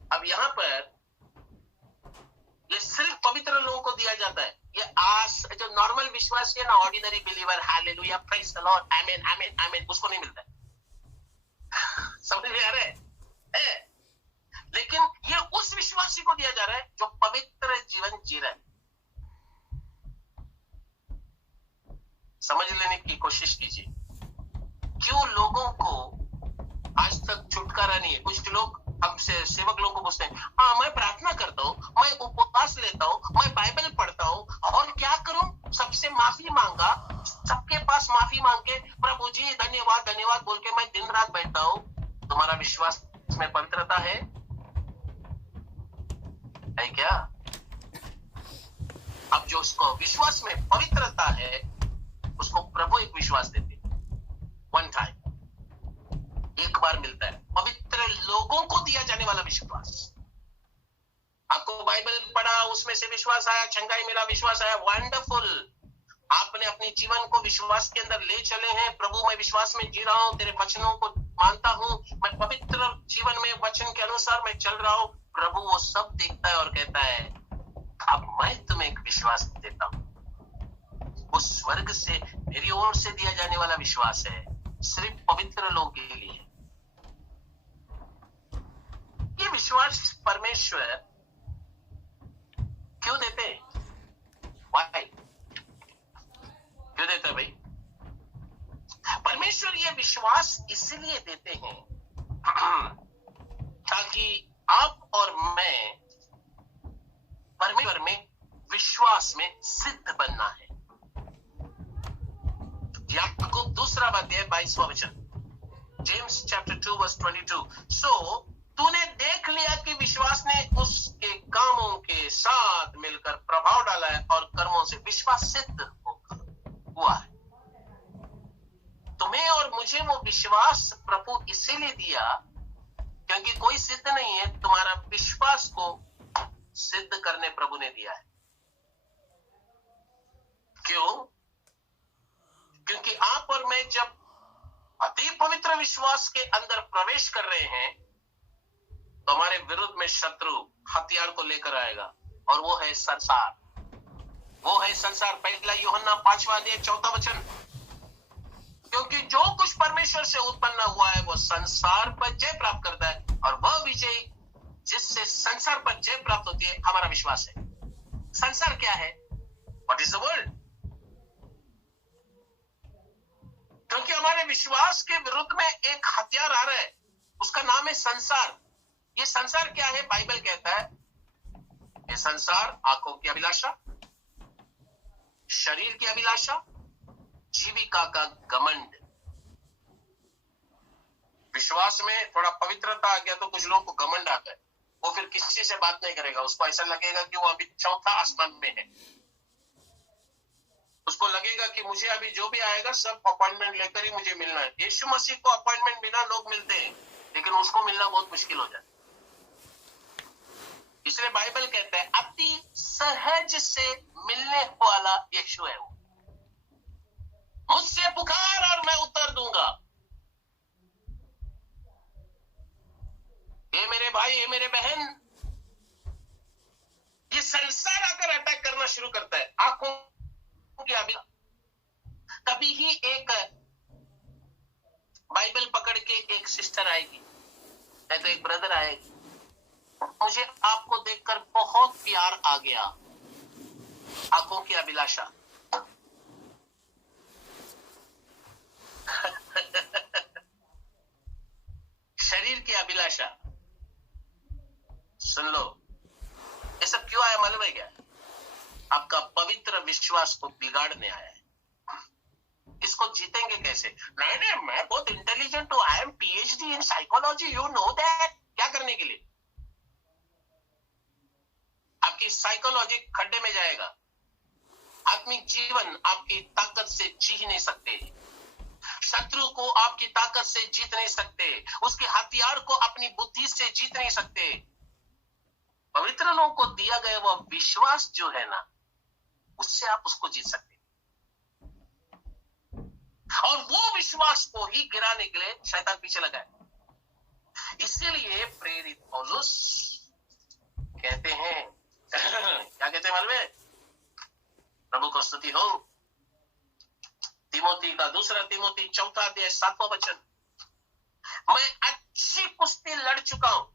अब यहां पर ये सिर्फ पवित्र लोगों को दिया जाता है। ये जो नॉर्मल विश्वास है ना, ordinary believer, hallelujah, praise the Lord, आमीन आमीन आमीन, उसको नहीं मिलता है। समझ में आ रहा है? लेकिन ये उस विश्वासी को दिया जा रहा है जो पवित्र जीवन जी रहा है। समझ लेने की कोशिश कीजिए। क्यों लोगों को आज तक छुटकारा नहीं है? कुछ लोग हमसे सेवक लोगों को पूछते हैं, हाँ मैं प्रार्थना करता हूँ, मैं उपवास लेता हूँ, मैं बाइबल पढ़ता हूँ, और क्या करूं? सबसे माफी मांगा, सबके पास माफी मांग के प्रभु जी धन्यवाद धन्यवाद बोल के मैं दिन रात बैठता हूँ। तुम्हारा विश्वास में पवित्रता है क्या? अब जो उसको विश्वास में पवित्रता है उसको प्रभु एक विश्वास देते, वन टाइम, एक बार मिलता है, पवित्र लोगों को दिया जाने वाला विश्वास। आपको बाइबल पढ़ा, उसमें से विश्वास आया, चंगाई मिला, विश्वास आया, वंडरफुल। आपने अपने जीवन को विश्वास के अंदर ले चले हैं। प्रभु मैं विश्वास में जी रहा हूं, तेरे वचनों को मानता हूं, मैं पवित्र जीवन में वचन के अनुसार मैं चल रहा हूं। प्रभु वो सब देखता है और कहता है अब मैं तुम्हें एक विश्वास देता हूं। वो स्वर्ग से मेरी ओर से दिया जाने वाला विश्वास है, सिर्फ पवित्र लोगों के लिए। ये विश्वास परमेश्वर क्यों देते हैं? Why? क्यों देते हैं भाई? परमेश्वर ये विश्वास इसलिए देते हैं ताकि आप और मैं परमेश्वर में विश्वास में सिद्ध बनना है। याकूब 2:22 वचन, जेम्स चैप्टर 2 वर्स 22। सो तूने देख लिया कि विश्वास ने उसके कामों के साथ मिलकर प्रभाव डाला है और कर्मों से विश्वास सिद्ध हुआ है। तुम्हें और मुझे वो विश्वास प्रभु इसीलिए दिया क्योंकि कोई सिद्ध नहीं है, तुम्हारा विश्वास को सिद्ध करने प्रभु ने दिया है। क्यों? क्योंकि आप और मैं जब अति पवित्र विश्वास के अंदर प्रवेश कर रहे हैं तो हमारे विरुद्ध में शत्रु हथियार को लेकर आएगा, और वो है संसार। वो है संसार। 1 यूहन्ना 5:4 क्योंकि जो कुछ परमेश्वर से उत्पन्न हुआ है वो संसार पर जय प्राप्त करता है, और वह विजय जिससे संसार पर जय प्राप्त होती है हमारा विश्वास है। संसार क्या है? What is the world? क्योंकि हमारे विश्वास के विरुद्ध में एक हथियार आ रहा है, उसका नाम है संसार। ये संसार क्या है? बाइबल कहता है ये संसार आंखों की अभिलाषा, शरीर की अभिलाषा, जीविका का घमंड। विश्वास में थोड़ा पवित्रता आ गया तो कुछ लोगों को घमंड आता है, वो फिर किसी से बात नहीं करेगा। उसको ऐसा लगेगा कि वो अभी चौथा आसमान में है। उसको लगेगा कि मुझे अभी जो भी आएगा सब अपॉइंटमेंट लेकर ही मुझे मिलना है। यीशु मसीह को अपॉइंटमेंट बिना लोग मिलते हैं, लेकिन उसको मिलना बहुत मुश्किल हो जाता है। इसलिए बाइबल कहता है अति सहज से मिलने वाला यीशु है। वो मुझसे पुकार और मैं उत्तर दूंगा। ये मेरे भाई, ये मेरे बहन, ये संसार आकर अटैक करना शुरू करता है आंखों की अभिलाषा। तभी ही एक बाइबल पकड़ के एक सिस्टर आएगी, नहीं तो एक ब्रदर आएगी, मुझे आपको देखकर बहुत प्यार आ गया। आंखों की अभिलाषा। शरीर की अभिलाषा। सुन लो, ये सब क्यों आया मालूम है क्या? आपका पवित्र विश्वास को बिगाड़ने आया है। इसको जीतेंगे कैसे? नहीं, मैं बहुत इंटेलिजेंट हूं, I am PhD in psychology, you know that. क्या करने के लिए? आपकी साइकोलॉजी खड्डे में जाएगा। आत्मिक जीवन आपकी ताकत से जी नहीं सकते। शत्रु को आपकी ताकत से जीत नहीं सकते। उसके हथियार को अपनी बुद्धि से जीत नहीं सकते। पवित्र लोगों को दिया गया वो विश्वास जो है ना, उससे आप उसको जीत सकते। और वो विश्वास को ही गिराने के लिए शैतान पीछे लगा है। इसीलिए प्रेरित पौलुस कहते हैं, क्या कहते हैं मालूम है? प्रभु को स्तुति हो। तीमोथी का 2 तीमोथी 4:7 वचन, मैं अच्छी कुश्ती लड़ चुका हूं।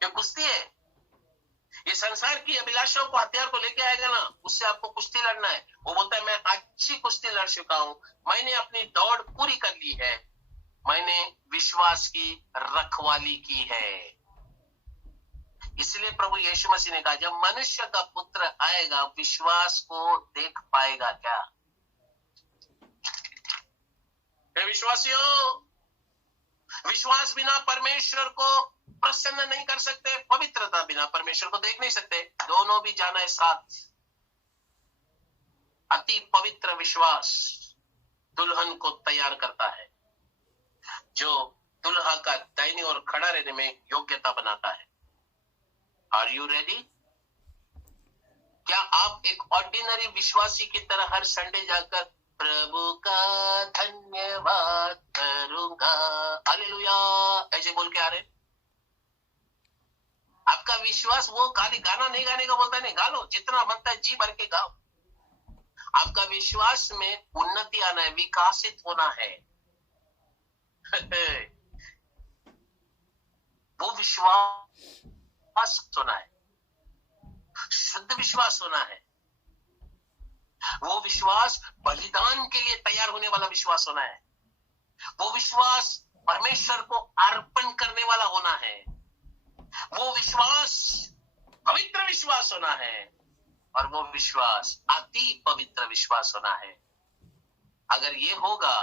ये कुश्ती है। ये संसार की अभिलाषाओं को, हथियार को लेके आएगा ना, उससे आपको कुश्ती लड़ना है। वो बोलता है मैं अच्छी कुश्ती लड़ चुका हूं, मैंने अपनी दौड़ पूरी कर ली है, मैंने विश्वास की रखवाली की है। इसलिए प्रभु यीशु मसीह ने कहा, जब मनुष्य का पुत्र आएगा, विश्वास को देख पाएगा क्या? विश्वासियों, विश्वास बिना परमेश्वर को प्रसन्न नहीं कर सकते, पवित्रता बिना परमेश्वर को देख नहीं सकते। दोनों भी जाना है साथ। अति पवित्र विश्वास दुल्हन को तैयार करता है, जो दुल्हा का दाहिनी ओर खड़ा रहने में योग्यता बनाता है। Are you ready? क्या आप एक ऑर्डिनरी विश्वासी की तरह हर संडे जाकर प्रभु का धन्यवाद करूंगा, हालेलुया, ऐसे बोल के आ रहे? आपका विश्वास वो खाली गाना नहीं गाने का बोलता है, नहीं, गा लो, जितना बनता है जी भर के गाओ। आपका विश्वास में उन्नति आना है, विकासित होना है। वो विश्वास होना है, शुद्ध विश्वास होना है। वो विश्वास बलिदान के लिए तैयार होने वाला विश्वास होना है। वो विश्वास परमेश्वर को अर्पण करने वाला होना है। वो विश्वास पवित्र विश्वास होना है, और वो विश्वास अति पवित्र विश्वास होना है। अगर ये होगा,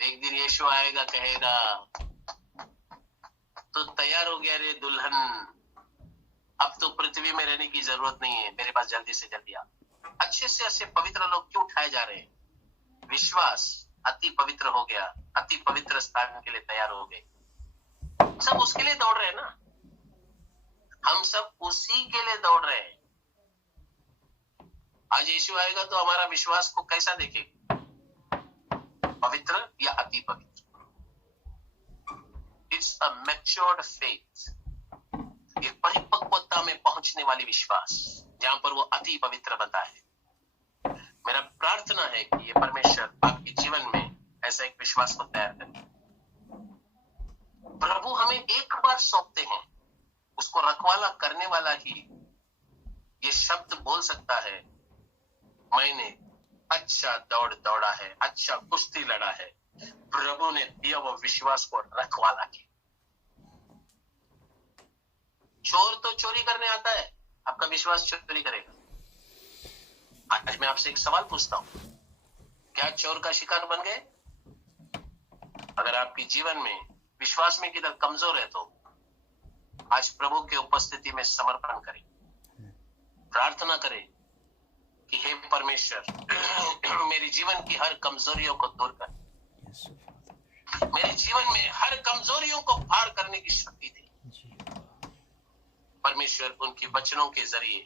एक दिन यीशु आएगा, कहेगा तो तैयार हो गया रे दुल्हन, अब तो पृथ्वी में रहने की जरूरत नहीं है, मेरे पास जल्दी से जल्दी आ। अच्छे से अच्छे पवित्र लोग क्यों उठाए जा रहे हैं? विश्वास अति पवित्र हो गया, अति पवित्र स्थान के लिए तैयार हो गए। सब उसके लिए दौड़ रहे हैं ना, हम सब उसी के लिए दौड़ रहे हैं। आज यीशु आएगा तो हमारा विश्वास को कैसा देखेगा? पवित्र या अति पवित्र? इट्स अ मैच्योर्ड फेथ, एक परिपक्वता में पहुंचने वाली विश्वास, जहां पर वो अति पवित्र बनता है। मेरा प्रार्थना है कि ये परमेश्वर आपके जीवन में ऐसा एक विश्वास को तैयार करे। प्रभु हमें एक बार सौंपते हैं, उसको रखवाला करने वाला ही ये शब्द बोल सकता है, मैंने अच्छा दौड़ दौड़ा है, अच्छा कुश्ती लड़ा है। प्रभु ने दिया वो विश्वास को रखवाला किया। चोर तो चोरी करने आता है, आपका विश्वास चोरी करेगा? आज मैं आपसे एक सवाल पूछता हूं, क्या चोर का शिकार बन गए? अगर आपके जीवन में विश्वास में किधर कमजोर है, तो आज प्रभु के उपस्थिति में समर्पण करें, प्रार्थना करें कि हे परमेश्वर, मेरे जीवन की हर कमजोरियों को दूर कर, मेरे जीवन में हर कमजोरियों को पार करने की शक्ति दे। परमेश्वर उनके वचनों के जरिए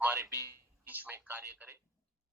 हमारे बीच में कार्य करे।